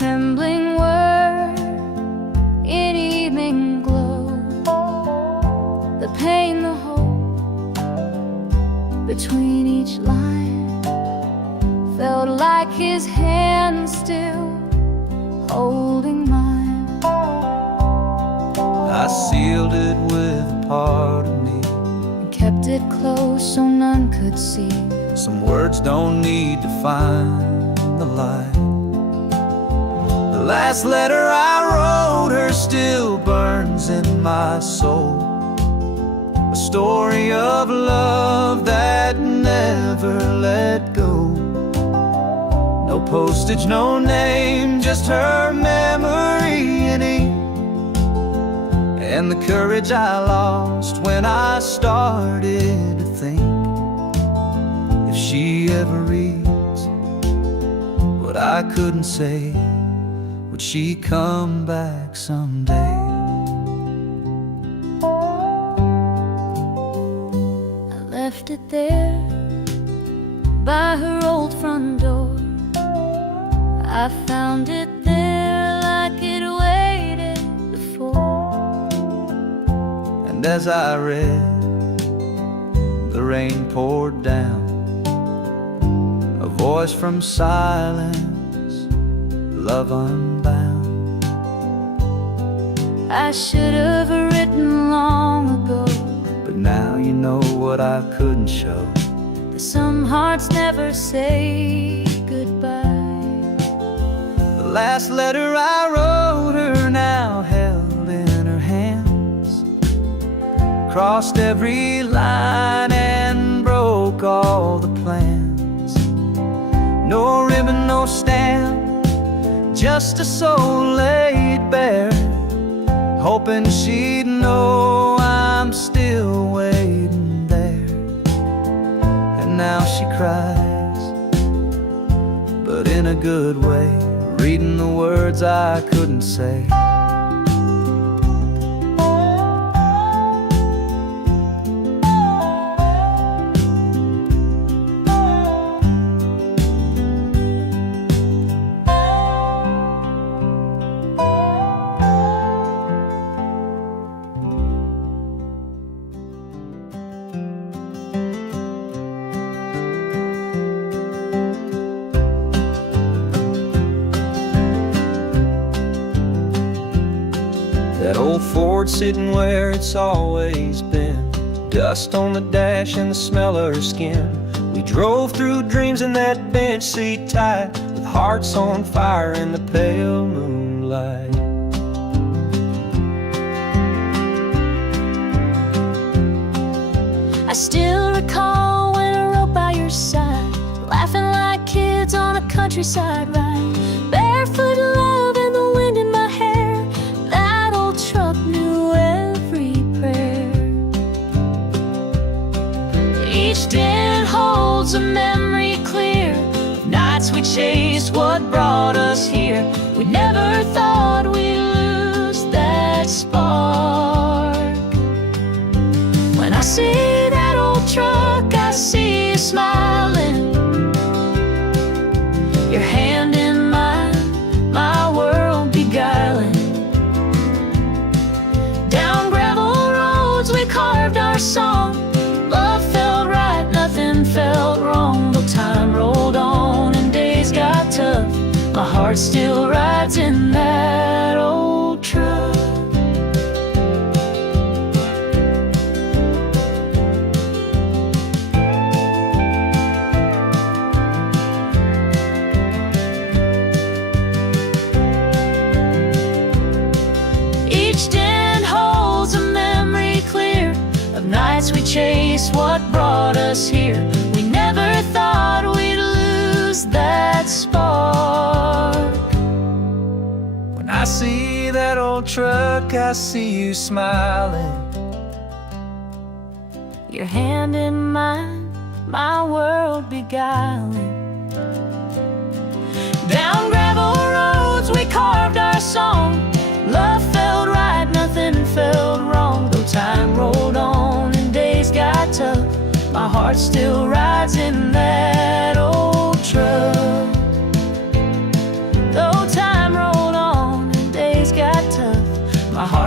trembling word in evening glow. The pain, the hope between each line felt like his hand still holding mine. I sealed it with a part of me And kept it close so none could see. Some words don't need to find the light. The last letter I wrote her still burns in my soul. A story of love that never let go. No postage, no name, just her memory in ink. And the courage I lost when I started to think, if she ever reads what I couldn't say, would she come back someday? I left it there by her old front door. I found it there like it waited before. And as I read, the rain poured down, a voice from silence, love unbound. I should have written long ago, But now you know what I couldn't show. that some hearts never say goodbye. The last letter I wrote her now held in her hands, crossed every line and broke all the plans. No ribbon, no stamp, just a soul laid bare, hoping she'd know I'm still waiting there. And now she cries, but in a good way, reading the words I couldn't say. That old Ford sitting where it's always been, dust on the dash and the smell of her skin. We drove through dreams in that bench seat tight, with hearts on fire in the pale moonlight. I still recall when I rode by your side, laughing like kids on a countryside ride. Barefoot love and the wind in my hair, that old truck knew every prayer. Each dent holds a memory clear of nights we chased what brought us here. We never thought we'd lose that spark. When I see that old truck, I see you smiling, your hand in mine, my world beguiling. Down gravel roads we carved our song. Love felt right, nothing felt wrong. Though time rolled on and days got tough, my heart still rides in that old truck. Each dent holds a memory clear of nights we chased what brought us here. We never thought we'd lose that spark. When I see that old truck, I see you smiling, Your hand in mine, my world beguiling. Down gravel roads we carved our song. Love felt right, nothing felt wrong. Though time rolled on and days got tough, my heart still rides in that old truck. Though time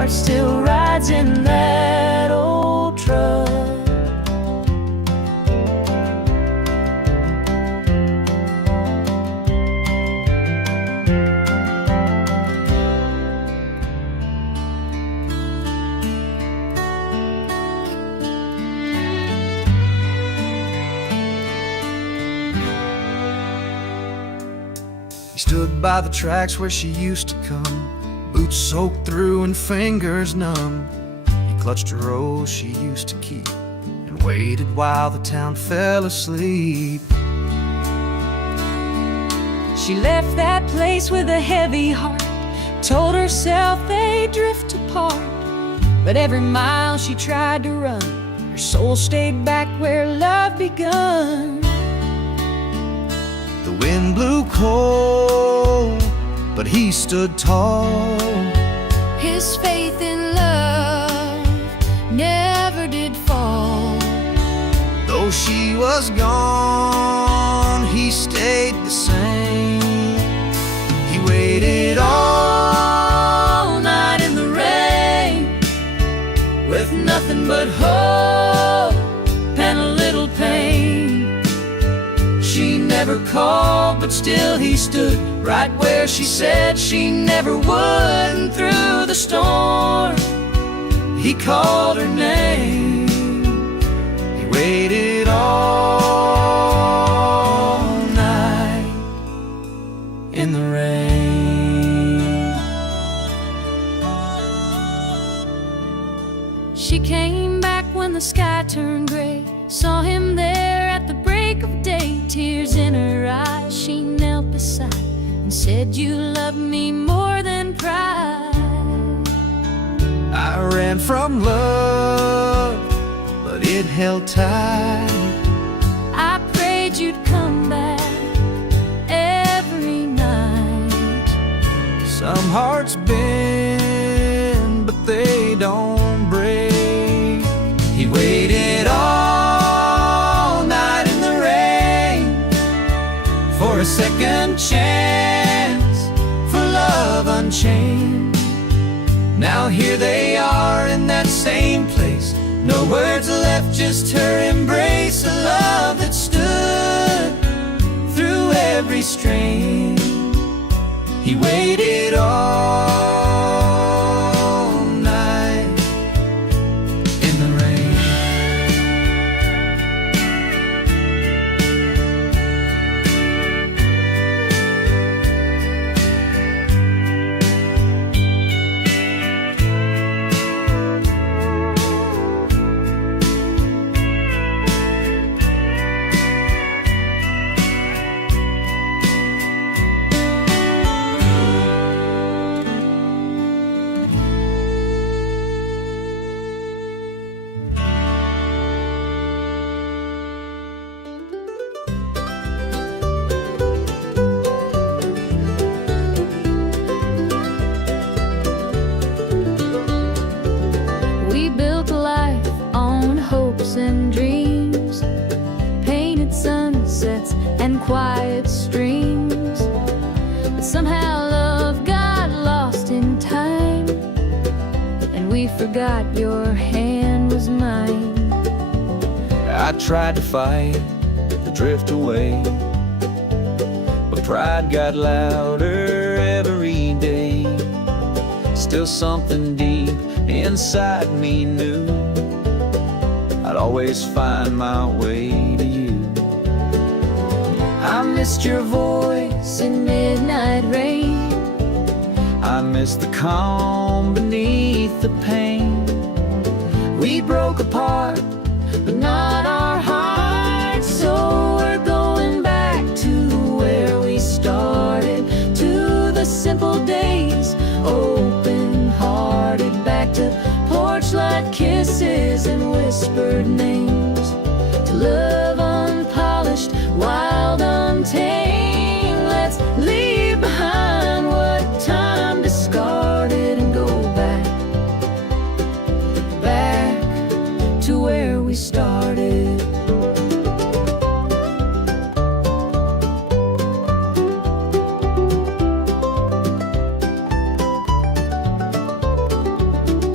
heart still rides in that old truck. He stood by the tracks where she used to come, boots soaked through and fingers numb. He clutched a rose she used to keep and waited while the town fell asleep. She left that place with a heavy heart, told herself they'd drift apart. But every mile she tried to run, her soul stayed back where love begun. The wind blew cold, but he stood tall. His faith in love never did fall. Though she was gone, he stayed the same. He waited all night in the rain, with nothing but hope and a little pain. She never called, but still he stood right where she said she never would. And through the storm, he called her name. He waited all night in the rain. She came back when the sky turned gray, saw him there at the break of day. Tears in her eyes, she knelt beside and said, "You love me more than pride." I ran from love, but it held tight. I prayed you'd come back every night. Some hearts bend, but they don't break. He waited all night in the rain for a second chance, for love unchained. Now here they are in that same place, no words left, just her embrace. A love that stood through every strain. He waited all night in the rain. We built a life on hopes and dreams, painted sunsets and quiet streams. But somehow love got lost in time, and we forgot your hand was mine. I tried to fight the drift away, but pride got louder every day. Still something deep inside me knew I'd always find my way to you. I missed your voice in midnight rain. I miss the calm beneath the pain. We broke apart, but not our hearts. So we're going back to where we started, to the simple days, open-hearted, back to porch-light kisses and whispered names, to love unpolished, wild, untamed. Let's leave behind what time discarded and go back to where we started.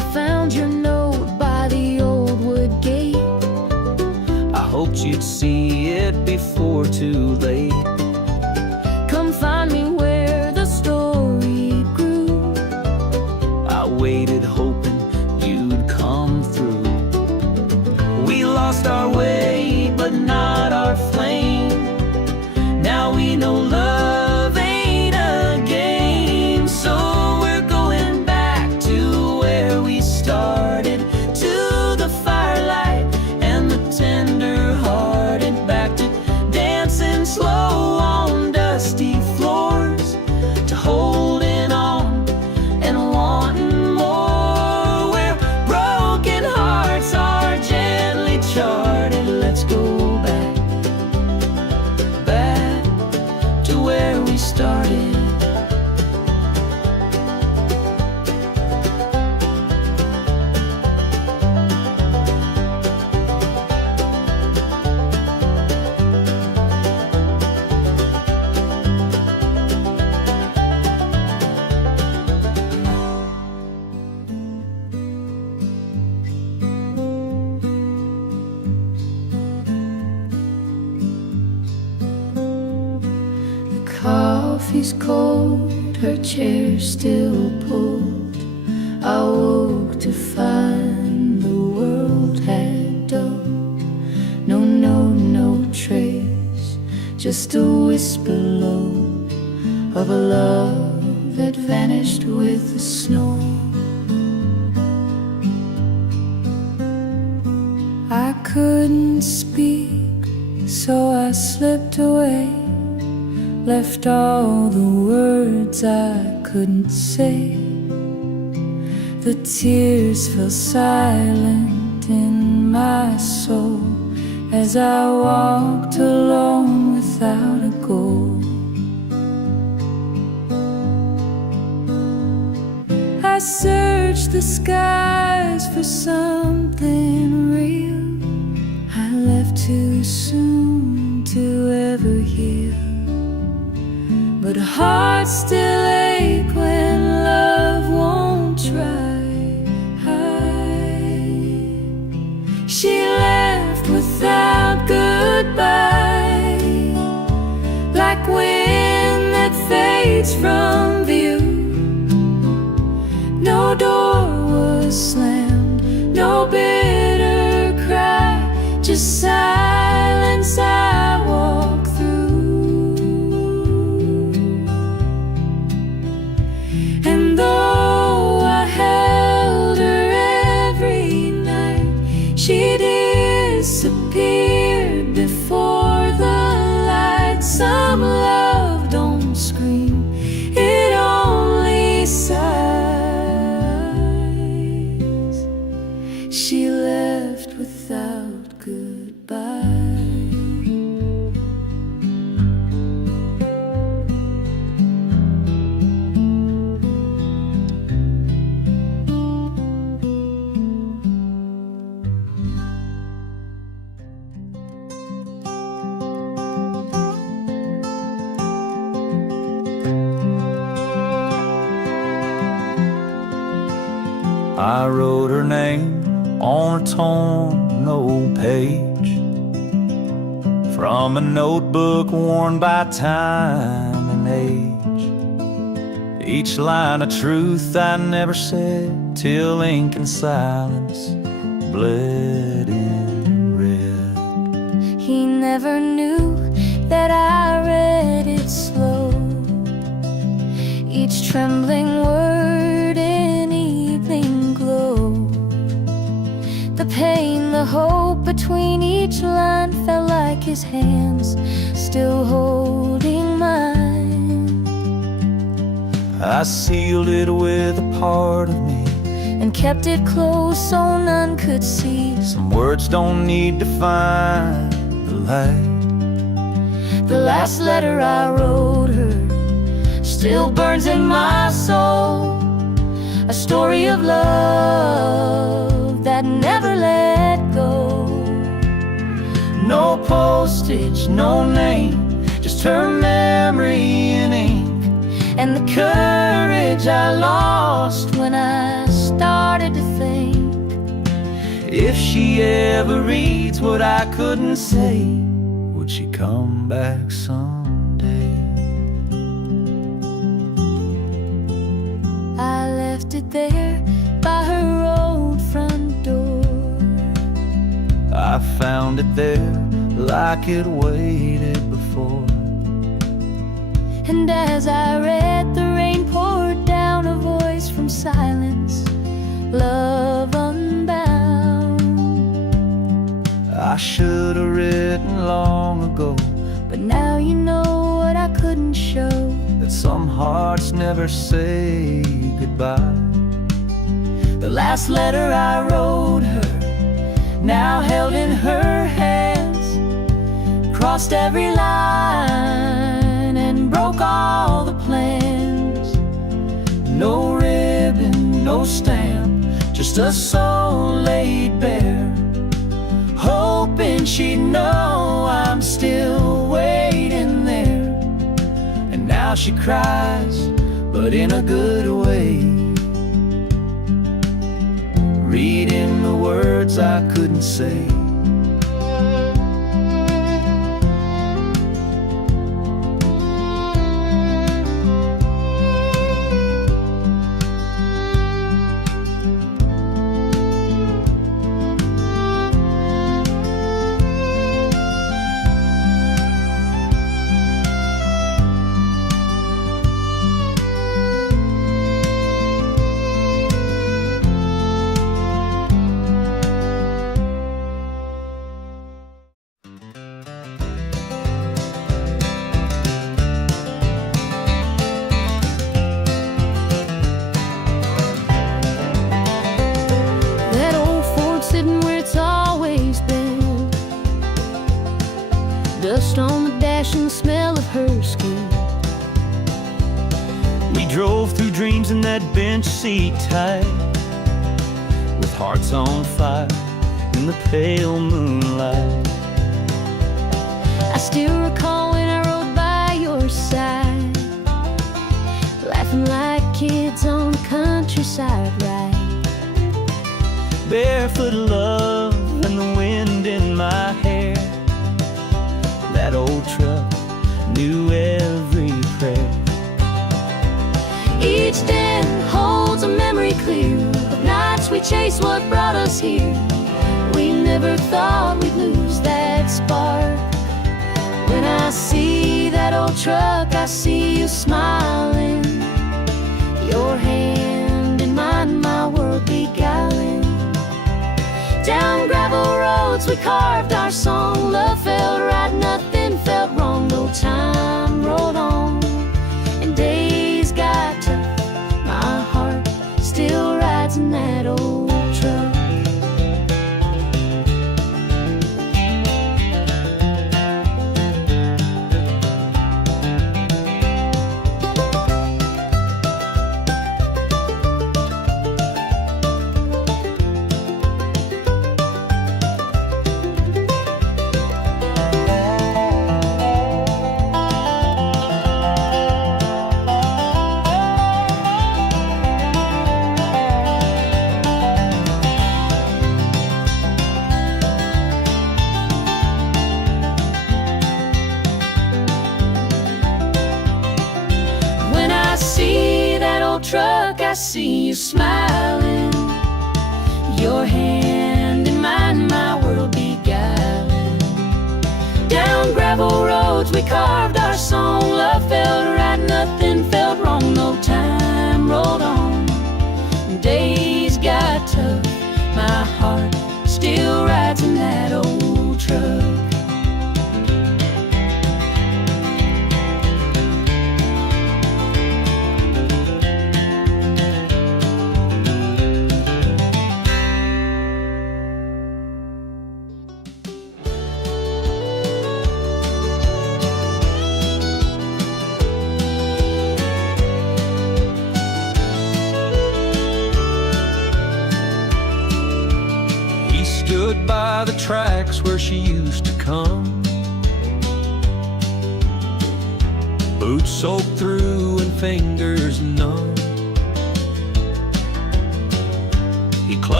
you'd see it before too late. Come find me where the story grew. I waited hoping you'd come through. We lost our way, but not our flame. Now we know love ain't a game. So we're going back to where we started, to the firelight and the tender-hearted. Back to dancing slow on dusty floors, to holding on and wanting more. Where broken hearts are gently charted. Let's go back, back to where we started. Coffee's cold, her chair still pulled. I woke to find the world had dulled. No trace, just a whisper low of a love that vanished with the snow. I couldn't speak, so I slipped away, left all the words I couldn't say. The tears fell silent in my soul as I walked alone without a goal. I searched the skies for something real. I left too soon to ever heal, but hearts still ache when love won't try. She left without goodbye, like wind that fades from view. No door was slammed, no bitter cry, just silence I walk through. And though I held her every night, she disappeared before the light. Some love don't scream, it only sighs. She left without goodbye. I wrote her name on a torn old page from a notebook worn by time and age. Each line a truth I never said, till ink and silence bled in red. He never knew that I read it slow, each trembling word in evening glow. The pain, the hope between each line felt like his hands still holding mine. I sealed it with a part of me and kept it close so none could see. Some words don't need to find the light. The last letter I wrote her still burns in my soul, a story of love that never let go. No postage, no name, just her memory in ink, and the courage I lost when I started to think. If she ever reads what I couldn't say, would she come back someday? I left it there by her old front door. I found it there like it waited before. And as I read, the rain poured down, a voice from silence, love unbound. I should have written long ago, but now you know what I couldn't show, that some hearts never say goodbye. The last letter I wrote her, now held in her hands, crossed every line and broke all the plans. No ribbon, no stamp, just a soul laid bare, hoping she'd know I'm still waiting there. And now she cries, but in a good way, reading the words I couldn't say. Dust on the dash and the smell of her skin. We drove through dreams in that bench seat tight, with hearts on fire in the pale moonlight. I still recall when I rode by your side, laughing like kids on the countryside ride. Barefoot love and the wind in my hair. That old truck knew every prayer. Each den holds a memory clear of nights we chased what brought us here. We never thought we'd lose that spark. When I see that old truck, I see you smiling, your hand in mine, my world beguiling. Down gravel roads we carved our song. Love felt right, nothing felt wrong. No time rolled on and days got tough. My heart still rides in that old truck. Truck, I see you smiling, your hand in mine, my world beguiling. Down gravel roads we carved our song. Love felt right, nothing felt wrong. No time rolled on, days got tough. My heart still rides in that old truck. Stood by the tracks where she used to come, boots soaked through and fingers numb. He clutched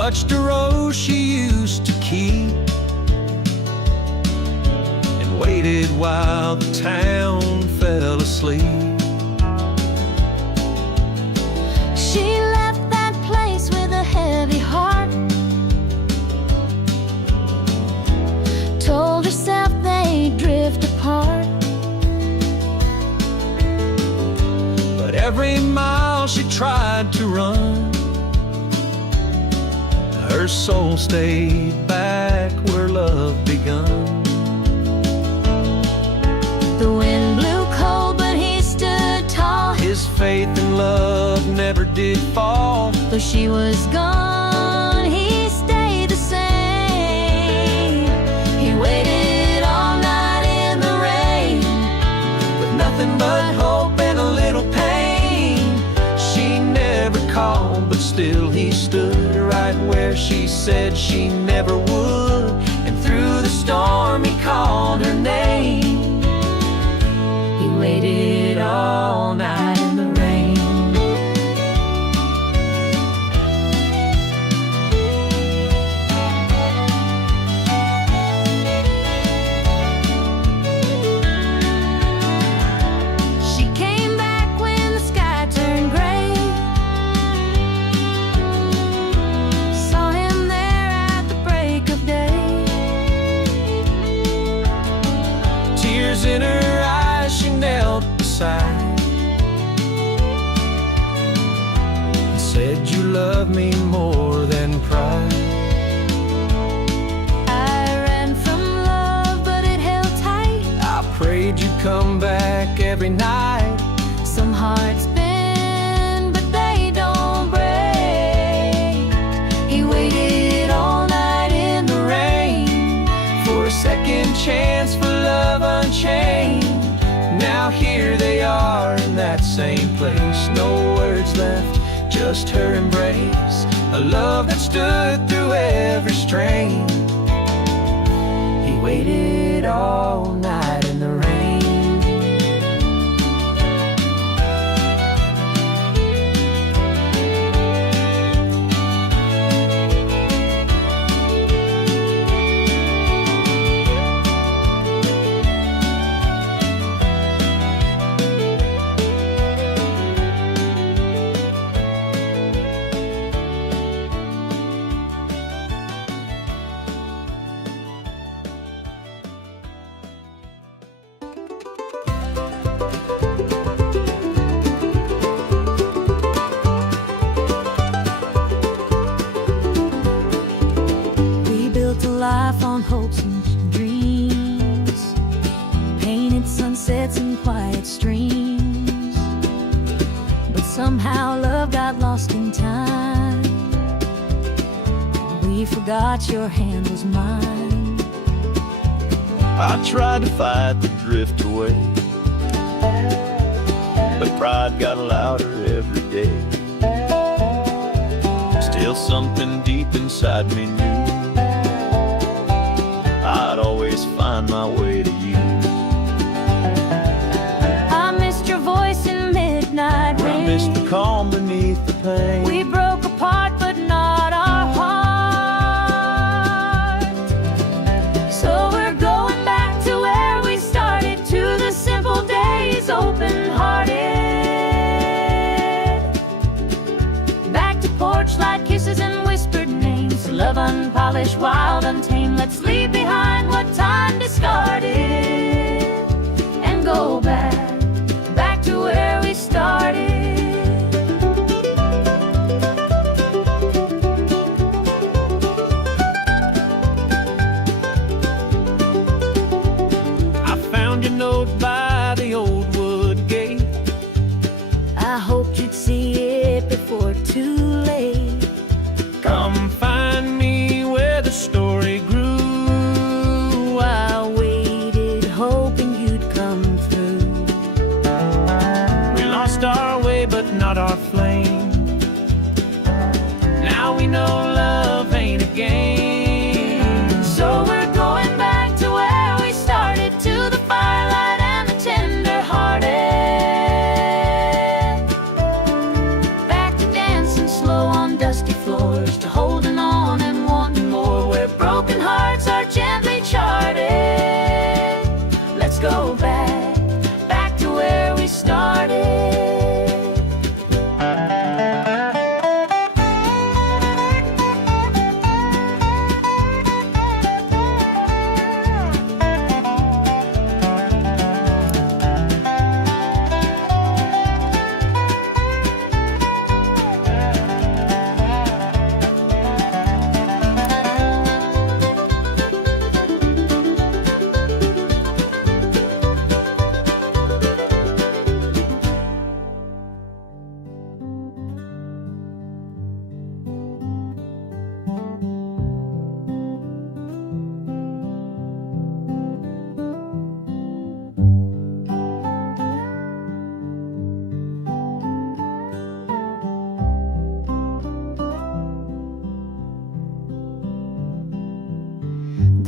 touched a rose she used to keep, and waited while the town fell asleep. She left that place with a heavy heart, told herself they'd drift apart. But every mile she tried to run, her soul stayed back where love begun. The wind blew cold, but he stood tall. His faith in love never did fall. Though she was gone, he stayed the same. He waited all night in the rain, With nothing but hope and a little pain. She never called, but still he stood right where she said she never would. And through the storm he called her name. he waited all night in the rain. She came back when the sky turned gray, saw him there at the break of day. Tears in her eyes, she knelt beside and said, "You love me more than pride." I ran from love, but it held tight. I prayed you'd come back every night. Some hearts bend, but they don't break. He waited all night in the rain For a second chance for love unchained. Now here they are in that same place. No words left, just her embrace. A love that stood through every strain. He waited all night in the rain. We built a life on hopes and dreams, painted sunsets and quiet streams. But somehow love got lost in time. We forgot your hand was mine. I tried to fight the drift away, but pride got louder every day. Still something deep inside me knew I'd always find my way to you. I missed your voice in midnight rain. I missed the calm beneath the pain. We broke apart, but not our heart. So we're going back to where we started, to the simple days, open-hearted. Back to porch light kisses and whispered names. Love unpolished, wild, untamed. Let's leave behind what time discarded and go back to where we started. I found your note by the old wood gate. I hoped you'd see it before too late. Come find me where the story grew. I waited, hoping you'd come through. We lost our way, but not our flame. Now we know love ain't a game. So we're going back to where we started, to the firelight and the tender-hearted. Back to dancing slow on dusty floors, to holding on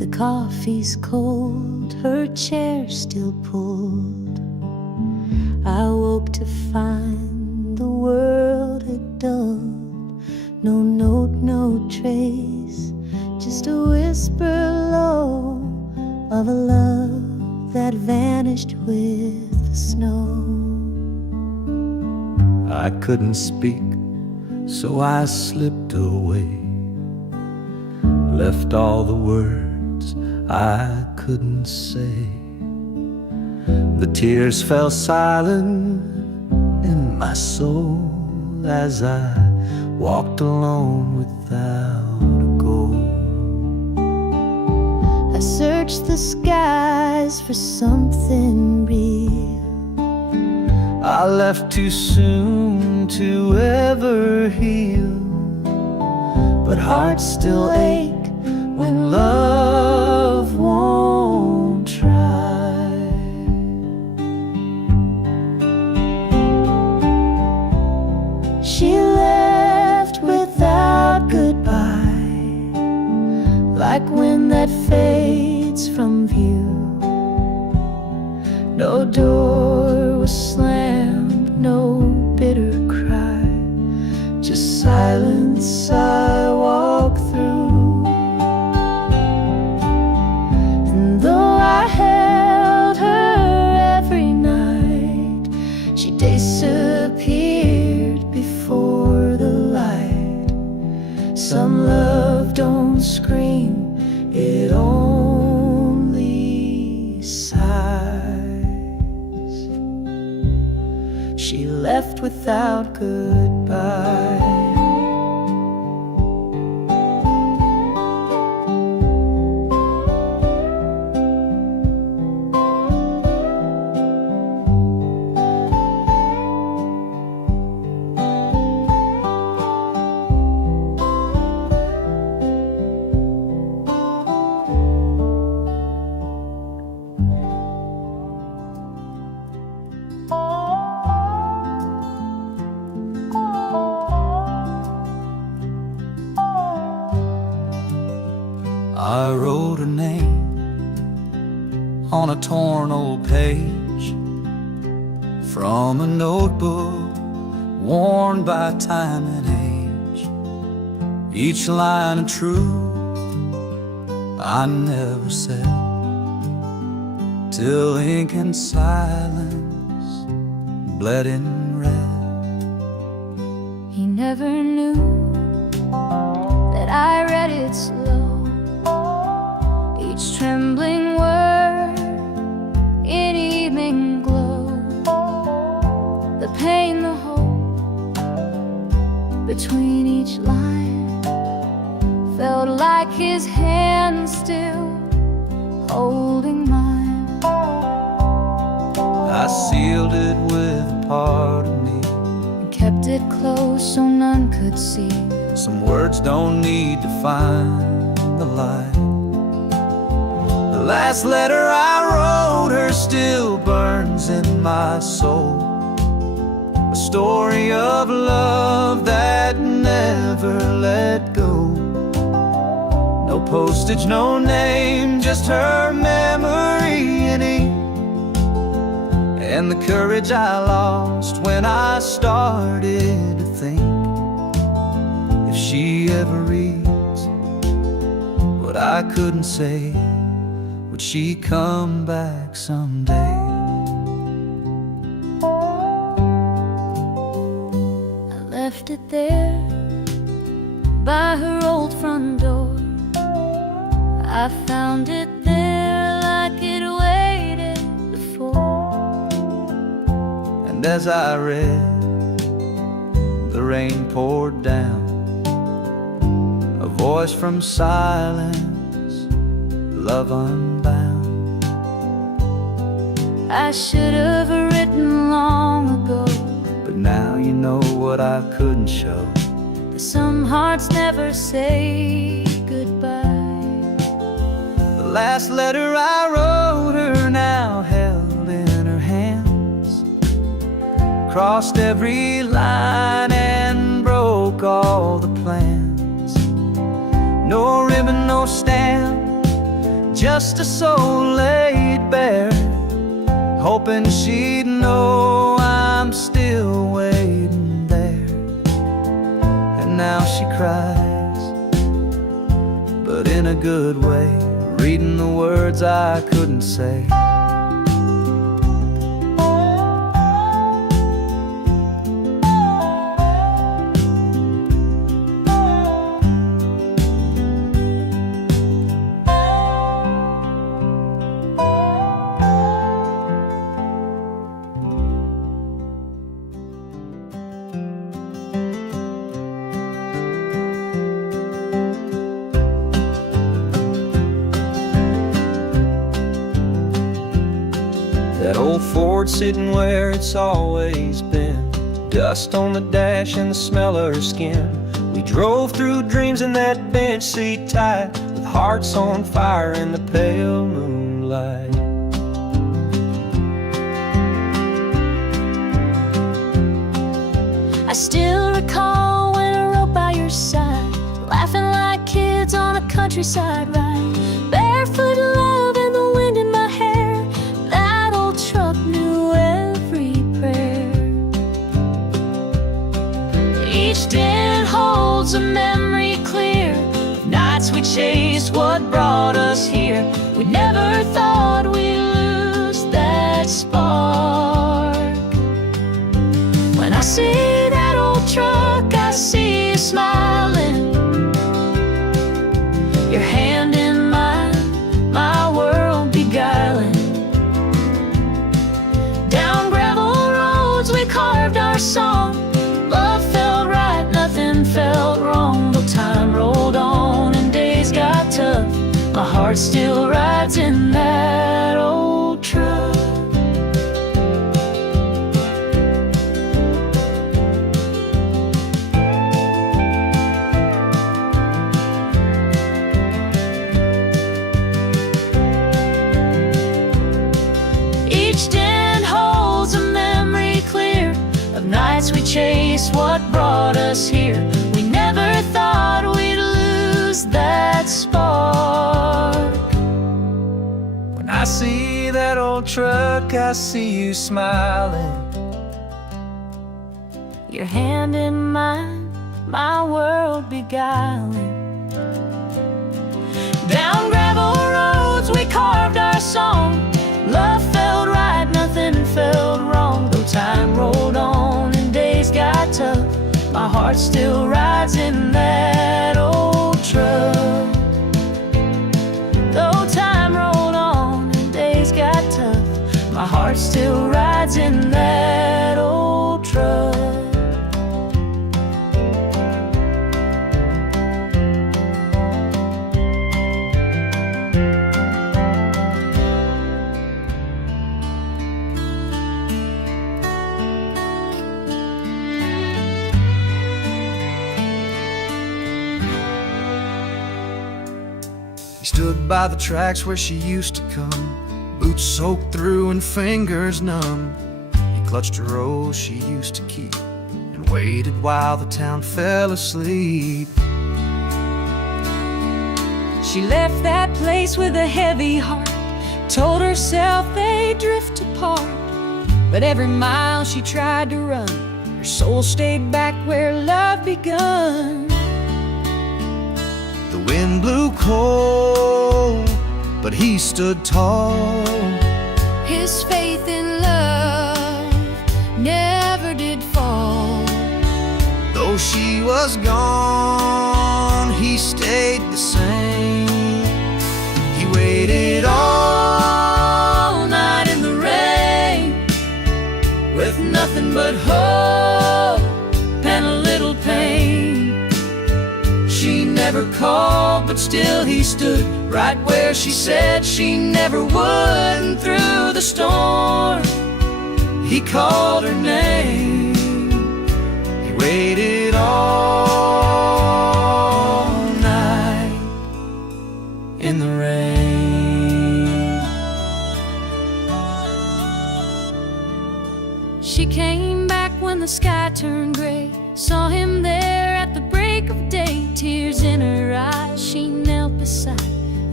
coffee's cold, her chair still pulled. I woke to find the world had dulled. No note, no trace, just a whisper low of a love that vanished with the snow. I couldn't speak, so I slipped away, left all the words I couldn't say. The tears fell silent in my soul as I walked alone without a goal. I searched the skies for something real. I left too soon to ever heal, but hearts still ache when love won't try. She left without goodbye, like wind that fades from view. No door was slammed, no bitter cry, just silence I walk through. And though I held her every night, she disappeared before the light. Some love don't scream, it only sighs. She left without goodbye. I wrote her name on a torn old page from a notebook worn by time and age. Each line of truth I never said, till ink and silence bled in red. He never knew that I read it slow, each trembling word in evening glow. The pain, the hope between each line felt like his hand still holding mine. I sealed it with a part of me, And kept it close so none could see. some words don't need to find the light. The last letter I wrote her still burns in my soul, a story of love that never let go. No postage, no name, just her memory in ink, and the courage I lost when I started to think, if she ever reads what I couldn't say, would she come back someday? I left it there by her old front door. I found it there like it waited before. And as I read, the rain poured down, a voice from silence, love unbound. I should have written long ago, But now you know what I couldn't show. that some hearts never say goodbye. The last letter I wrote her now held in her hands, crossed every line and broke all the plans. No ribbon, no stamp, just a soul laid bare, hoping she'd know I'm still waiting there. And now she cries, but in a good way, reading the words I couldn't say. That old Ford sitting where it's always been, dust on the dash and the smell of her skin. We drove through dreams in that bench seat tight, with hearts on fire in the pale moonlight. I still recall when I rode by your side, laughing like kids on a countryside ride, barefoot love and the wind in my hair. That old truck knew every prayer. Each dent holds a memory clear of nights we chased what brought us here. We never thought we'd lose that spark. When I see that old truck, I see you smiling, your hand in mine, my world beguiling. Down gravel roads we carved our song, love felt right, nothing felt wrong. Though time rolled on and days got tough, my heart still rides in that old truck. Each dent holds a memory clear of nights we chased what brought us here. We never thought we'd lose that spark. When I see that old truck, I see you smiling, Your hand in mine, my world beguiling. Down gravel roads we carved our song, love felt right, nothing felt wrong. Though time rolled on and days got tough, my heart still rides in that old truck. Though time rolled on and days got tough, my heart still rides in that old truck. He stood by the tracks where she used to come, boots soaked through and fingers numb. He clutched a rose she used to keep and waited while the town fell asleep. She left that place with a heavy heart, told herself they'd drift apart. But every mile she tried to run, her soul stayed back where love begun. The wind blew cold, but he stood tall. His faith in love never did fall. Though she was gone, he stayed the same. He waited all night in the rain, with nothing but hope and a little pain. She never called, but still he stood right where she said she never would. And through the storm, he called her name. He waited all night in the rain. She came back when the sky turned gray, saw him there at the break of day. Tears in her eyes, she knelt beside and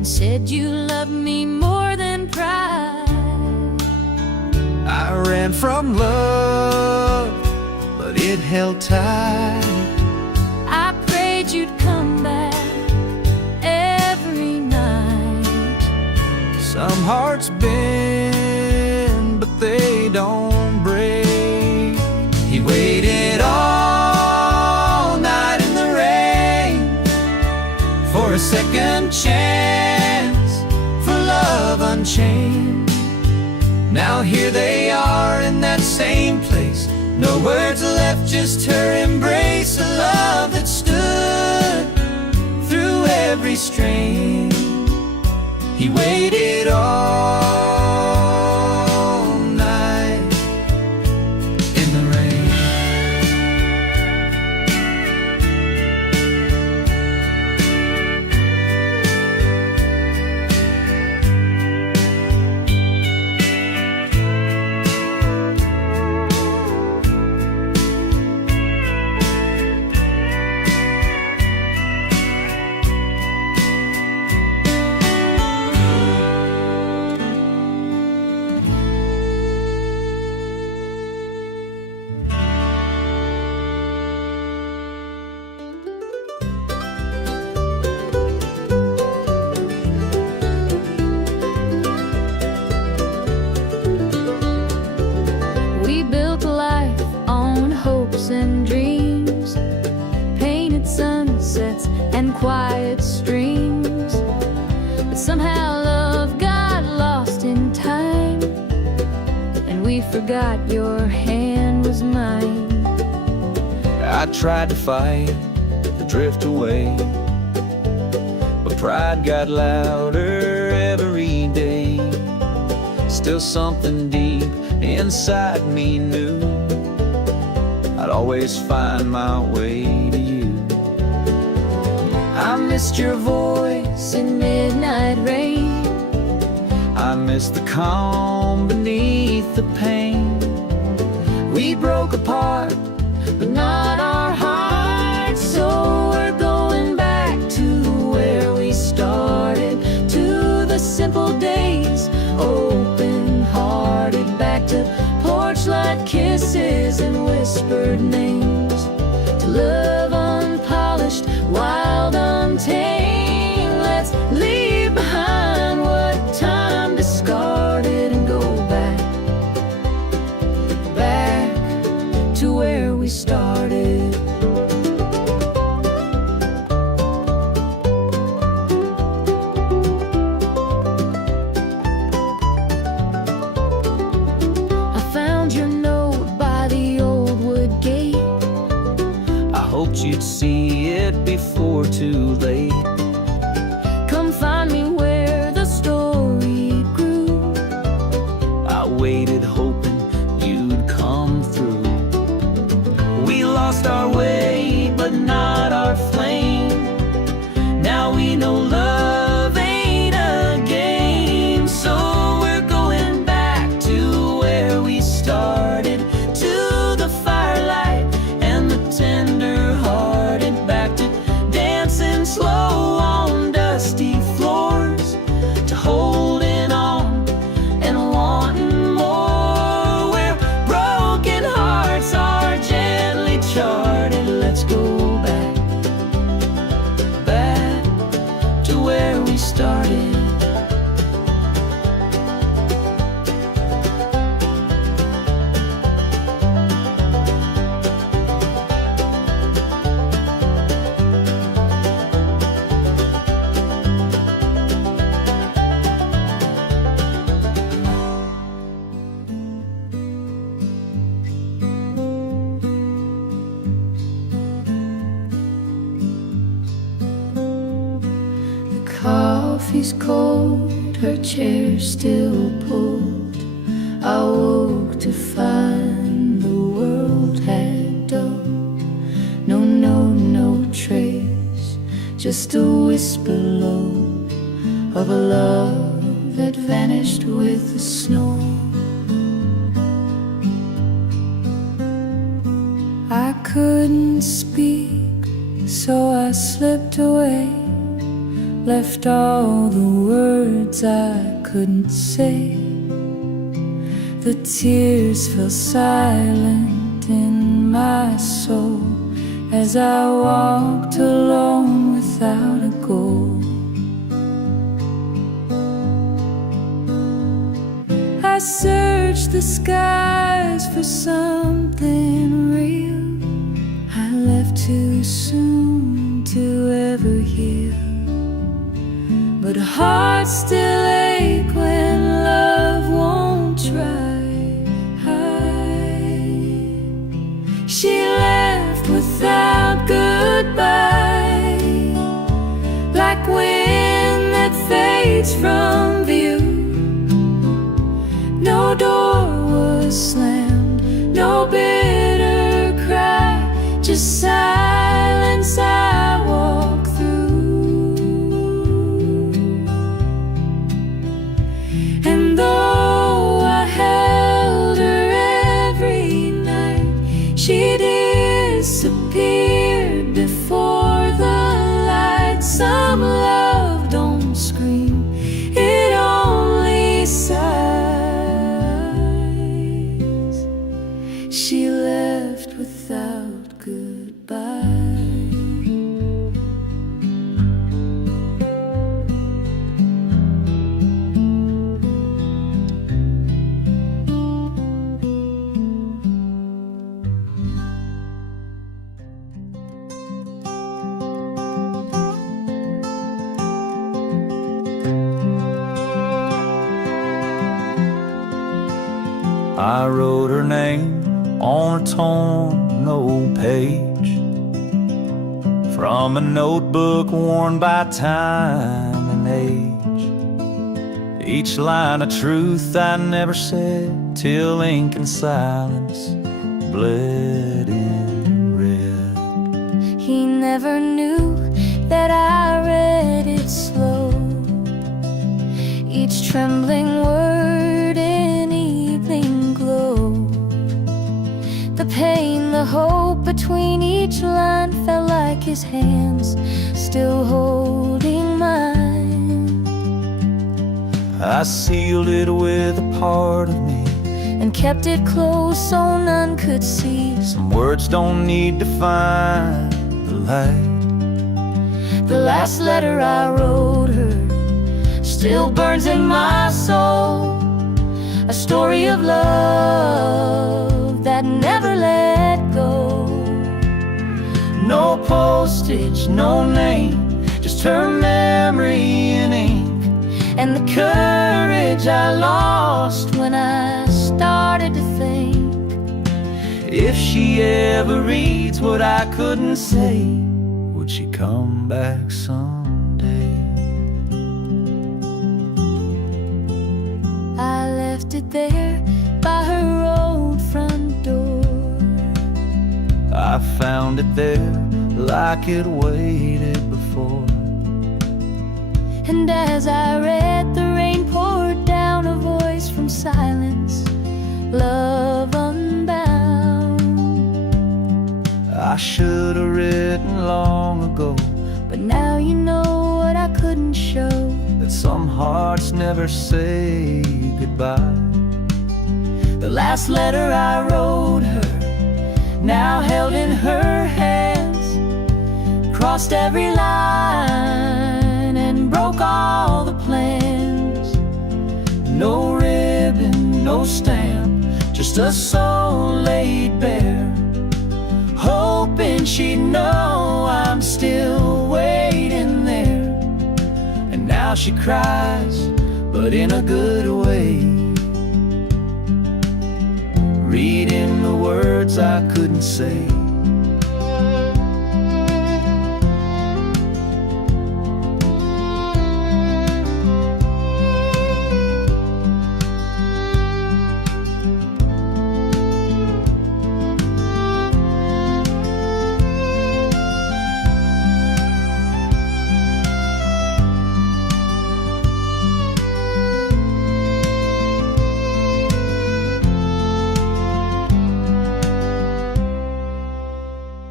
said you loved me more than pride. I ran from love, but it held tight. I prayed you'd come back every night. Some hearts bend, but they don't break. He waited all night in the rain for a second chance, for love unchained. Now here they are in that same place. No words left, just her embrace. A love that stood through every strain. He waited all night in the rain. We built a life on hopes and dreams, painted sunsets and quiet streams. But somehow love got lost in time, and we forgot your hand was mine. I tried to fight, to drift away, but pride got louder every day. Still something deep inside me knew I'd always find my way to you. I missed your voice in midnight rain. I miss the calm beneath the pain. We broke apart, but not our hearts. So we're going back to where we started, to the simple days, open-hearted, back to porch-light kisses and whispered names, to love unpolished, wild, untamed. Let's leave behind what time discarded and go back, back to where we started. I found your note by the old wood gate. I hoped you'd see it before too late. Come find me where the story grew. I waited hoping you'd come through. We lost our way, but not our flame. Now we know love ain't a game. So we're going back to where we started, to the firelight and the tender-hearted, back to dancing slow on dusty floors, to holding on and wanting more, where broken hearts are gently charted. Let's go back, back to where we started. The coffee's cold, her chair still pulled. I woke to find the world had dulled. No trace, just a whisper low of a love that vanished with the snow. I couldn't speak, so I slipped away left all the words I couldn't say. The tears fell silent in my soul as I walked alone without a goal. I searched the skies for something real. I left too soon to ever heal, but hearts still ache when love won't try. She left without goodbye, like wind that fades from view. No door was slammed, no bitter cry, just silence I walk through. And though I held her every night, she disappeared before the light. Some love don't scream, it only sighs. She left without goodbye. I wrote her name on a torn old page from a notebook worn by time and age. Each line of truth I never said till ink and silence bled in red. He never knew that I read it slow, each trembling word in evening glow. The pain, the hope between each line felt like his hands still holding mine. I sealed it with a part of me and kept it close so none could see. Some words don't need to find the light. The last letter I wrote her still burns in my soul, a story of love that never let go. No postage, no name, just her memory in ink, and the courage I lost when I started to think. If she ever reads what I couldn't say, would she come back someday? I left it there by her old front door. I found it there like it waited before. And as I read, the rain poured down, a voice from silence, love unbound. I should have written long ago, but now you know what I couldn't show, that some hearts never say goodbye. the last letter I wrote her, now held in her hands, crossed every line and broke all the plans. No ribbon, no stamp, just a soul laid bare, hoping she'd know I'm still waiting there. And now she cries, but in a good way, reading the words I couldn't say.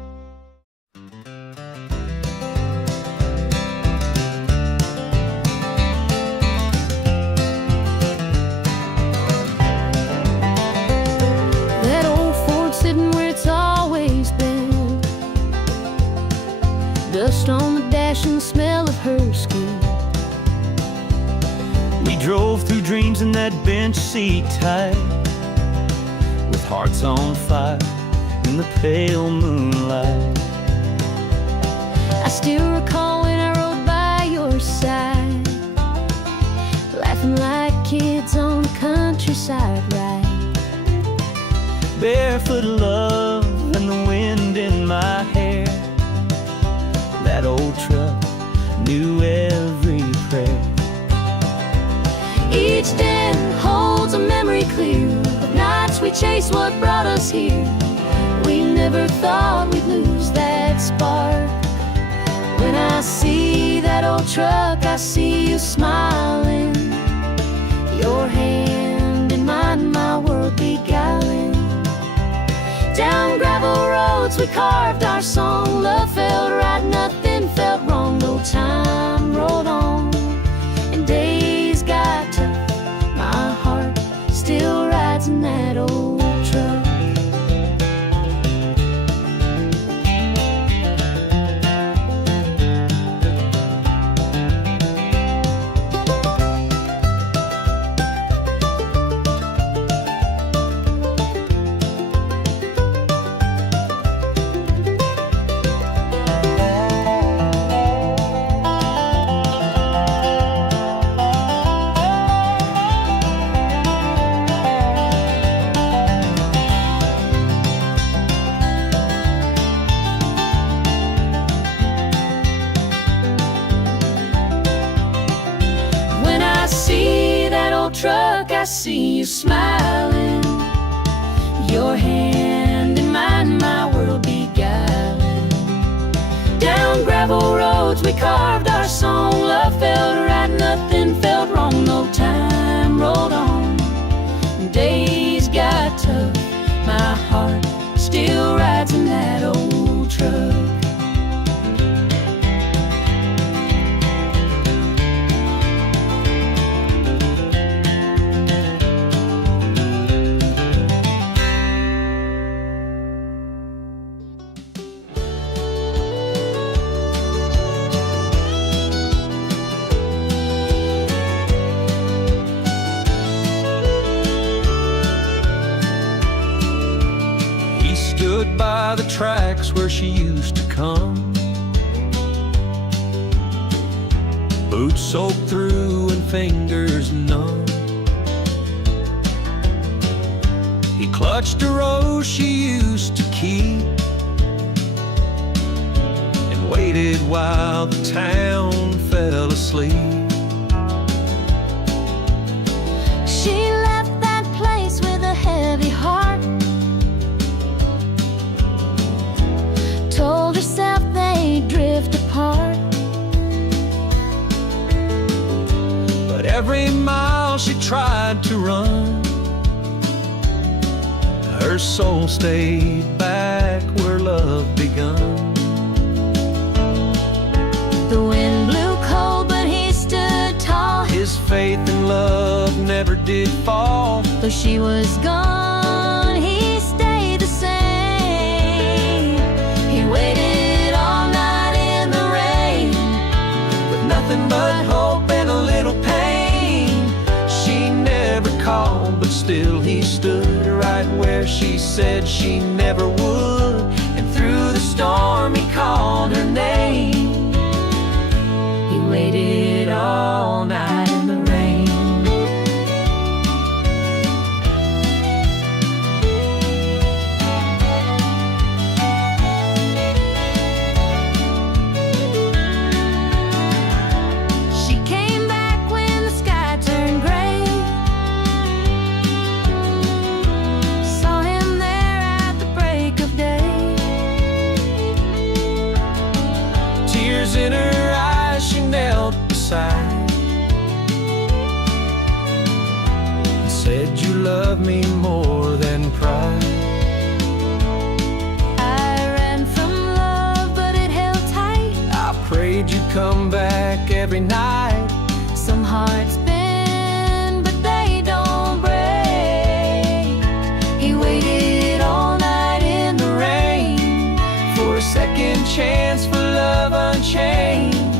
dash and the smell of her skin. We drove through dreams in that bench seat tight, with hearts on fire in the pale moonlight. I still recall when I rode by your side, laughing like kids on the countryside ride. Barefoot love and the wind in my hair. That old truck knew every prayer. Each day holds a memory clear of nights we chased what brought us here. We never thought we'd lose that spark. When I see that old truck, I see you smiling, your hand in mine, my world beguiling. Down gravel roads we carved our song. Love felt right, nothing felt wrong. No time rolled on and days got tough. My heart still rides in that old truck. Truck, I see you smiling, your hand in mine, my world beguiling. Down gravel roads we carved our song. Love felt right, nothing felt wrong. No time rolled on, days got tough. My heart still rides in that old truck. Stood by the tracks where she used to come, boots soaked through and fingers numb. He clutched a rose she used to keep and waited while the town fell asleep. She left that place with a heavy heart, told herself they'd drift apart. But every mile she tried to run, her soul stayed back where love begun. The wind blew cold, but he stood tall. His faith in love never did fall. Though she was gone, he stayed the same. He waited all night in the rain, With nothing but hope and a little pain. She never called, but still he stood right where she said she never would. And through the storm he called her name. he waited all night in the rain. She came back when the sky turned gray, saw him there at the break of day. Tears in her eyes, she knelt beside and said, "You love me more than pride." I ran from love, but it held tight. I prayed you'd come back every night. Some hearts bend, but they don't break. He waited all night in the rain For a second chance, for love unchained.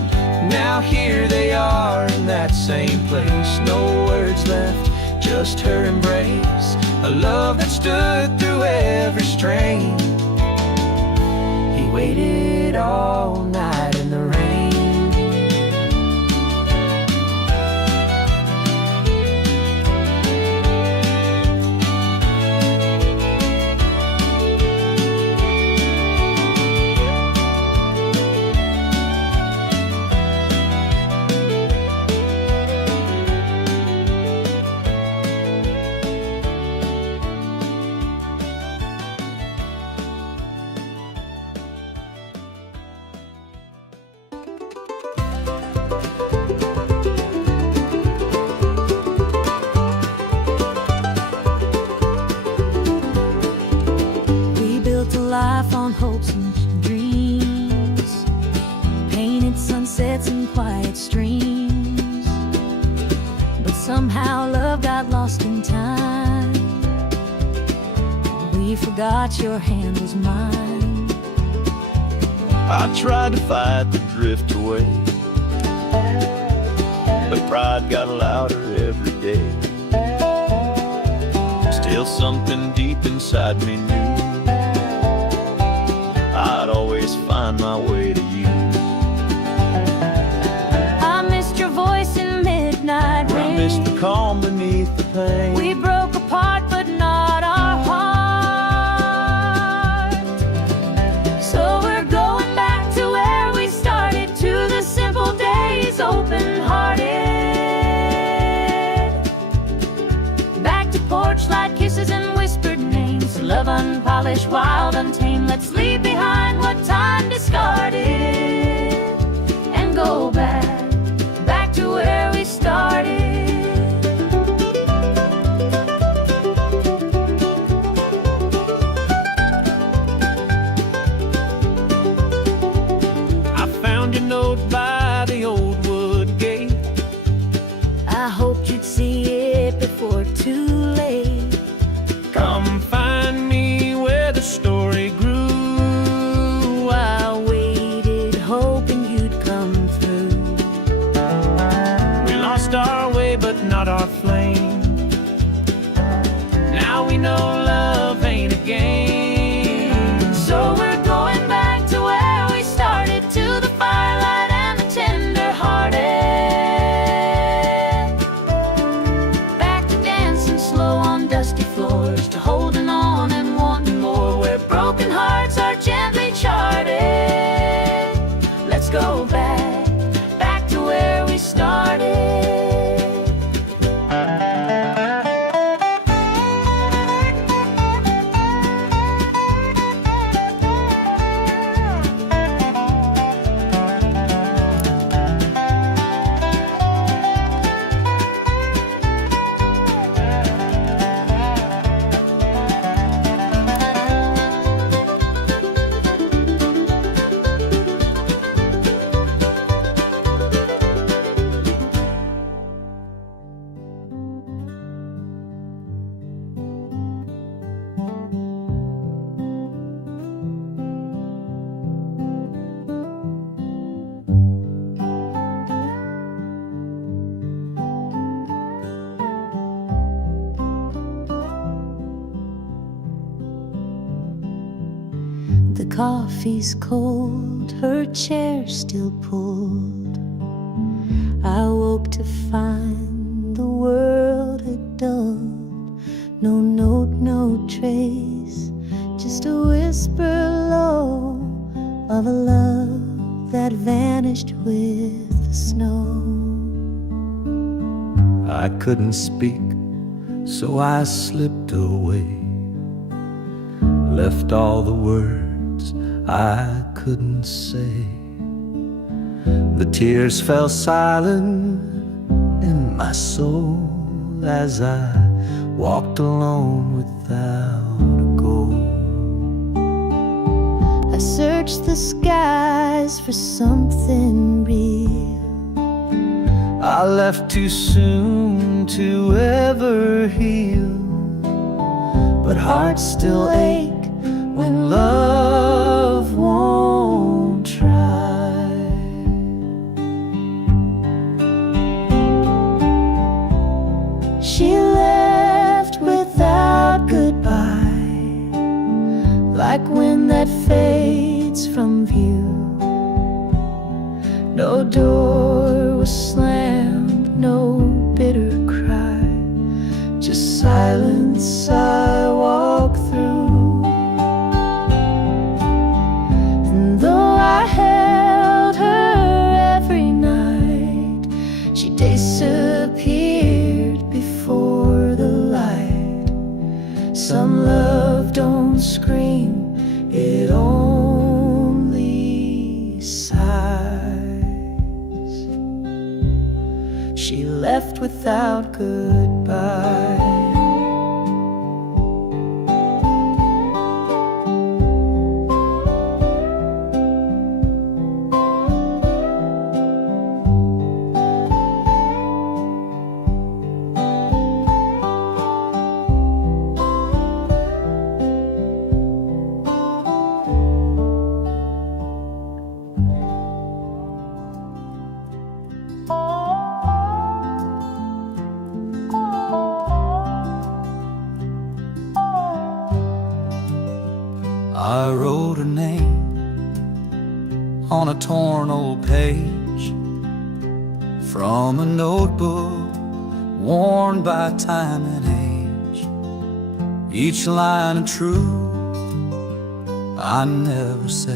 are in that same place. No words left, just her embrace. A love that stood through every strain. He waited all night in the rain. Life on hopes and dreams, painted sunsets and quiet streams. But somehow love got lost in time. We forgot your hand was mine. I tried to fight the drift away, but pride got louder every day. Still something deep inside me knew I'd always find my way to you. I missed your voice in midnight rain. I missed the calm beneath the pain. We broke apart but not our heart. So we're going back to where we started, to the simple days, open-hearted. Back to porch light kisses and whispered names. Love unpolished, wild, untamed. Let's leave behind what time discarded and go back to where we started. I found your note by the old wood gate. I hoped you'd see it before too late. Come find me where the story grew. I waited, hoping you'd come through. We lost our way, but not our flame. Now we know love ain't a game. So we're going back to where we started, to the firelight and the tender-hearted. Back to dancing slow on dusty floors, to holding on and wanting more, where broken hearts are gently charted. Let's go back to where we started. The coffee's cold, her chair still pulled. I woke to find the world had dulled. No note, no trace, just a whisper low of a love that vanished with the snow. I couldn't speak, so I slipped away, left all the words I couldn't say. The tears fell silent in my soul as I walked alone without a goal. I searched the skies for something real. I left too soon to ever heal, but hearts still ache when love won't try. without goodbye. I wrote her name on a torn old page from a notebook worn by time and age. Each line a truth I never said,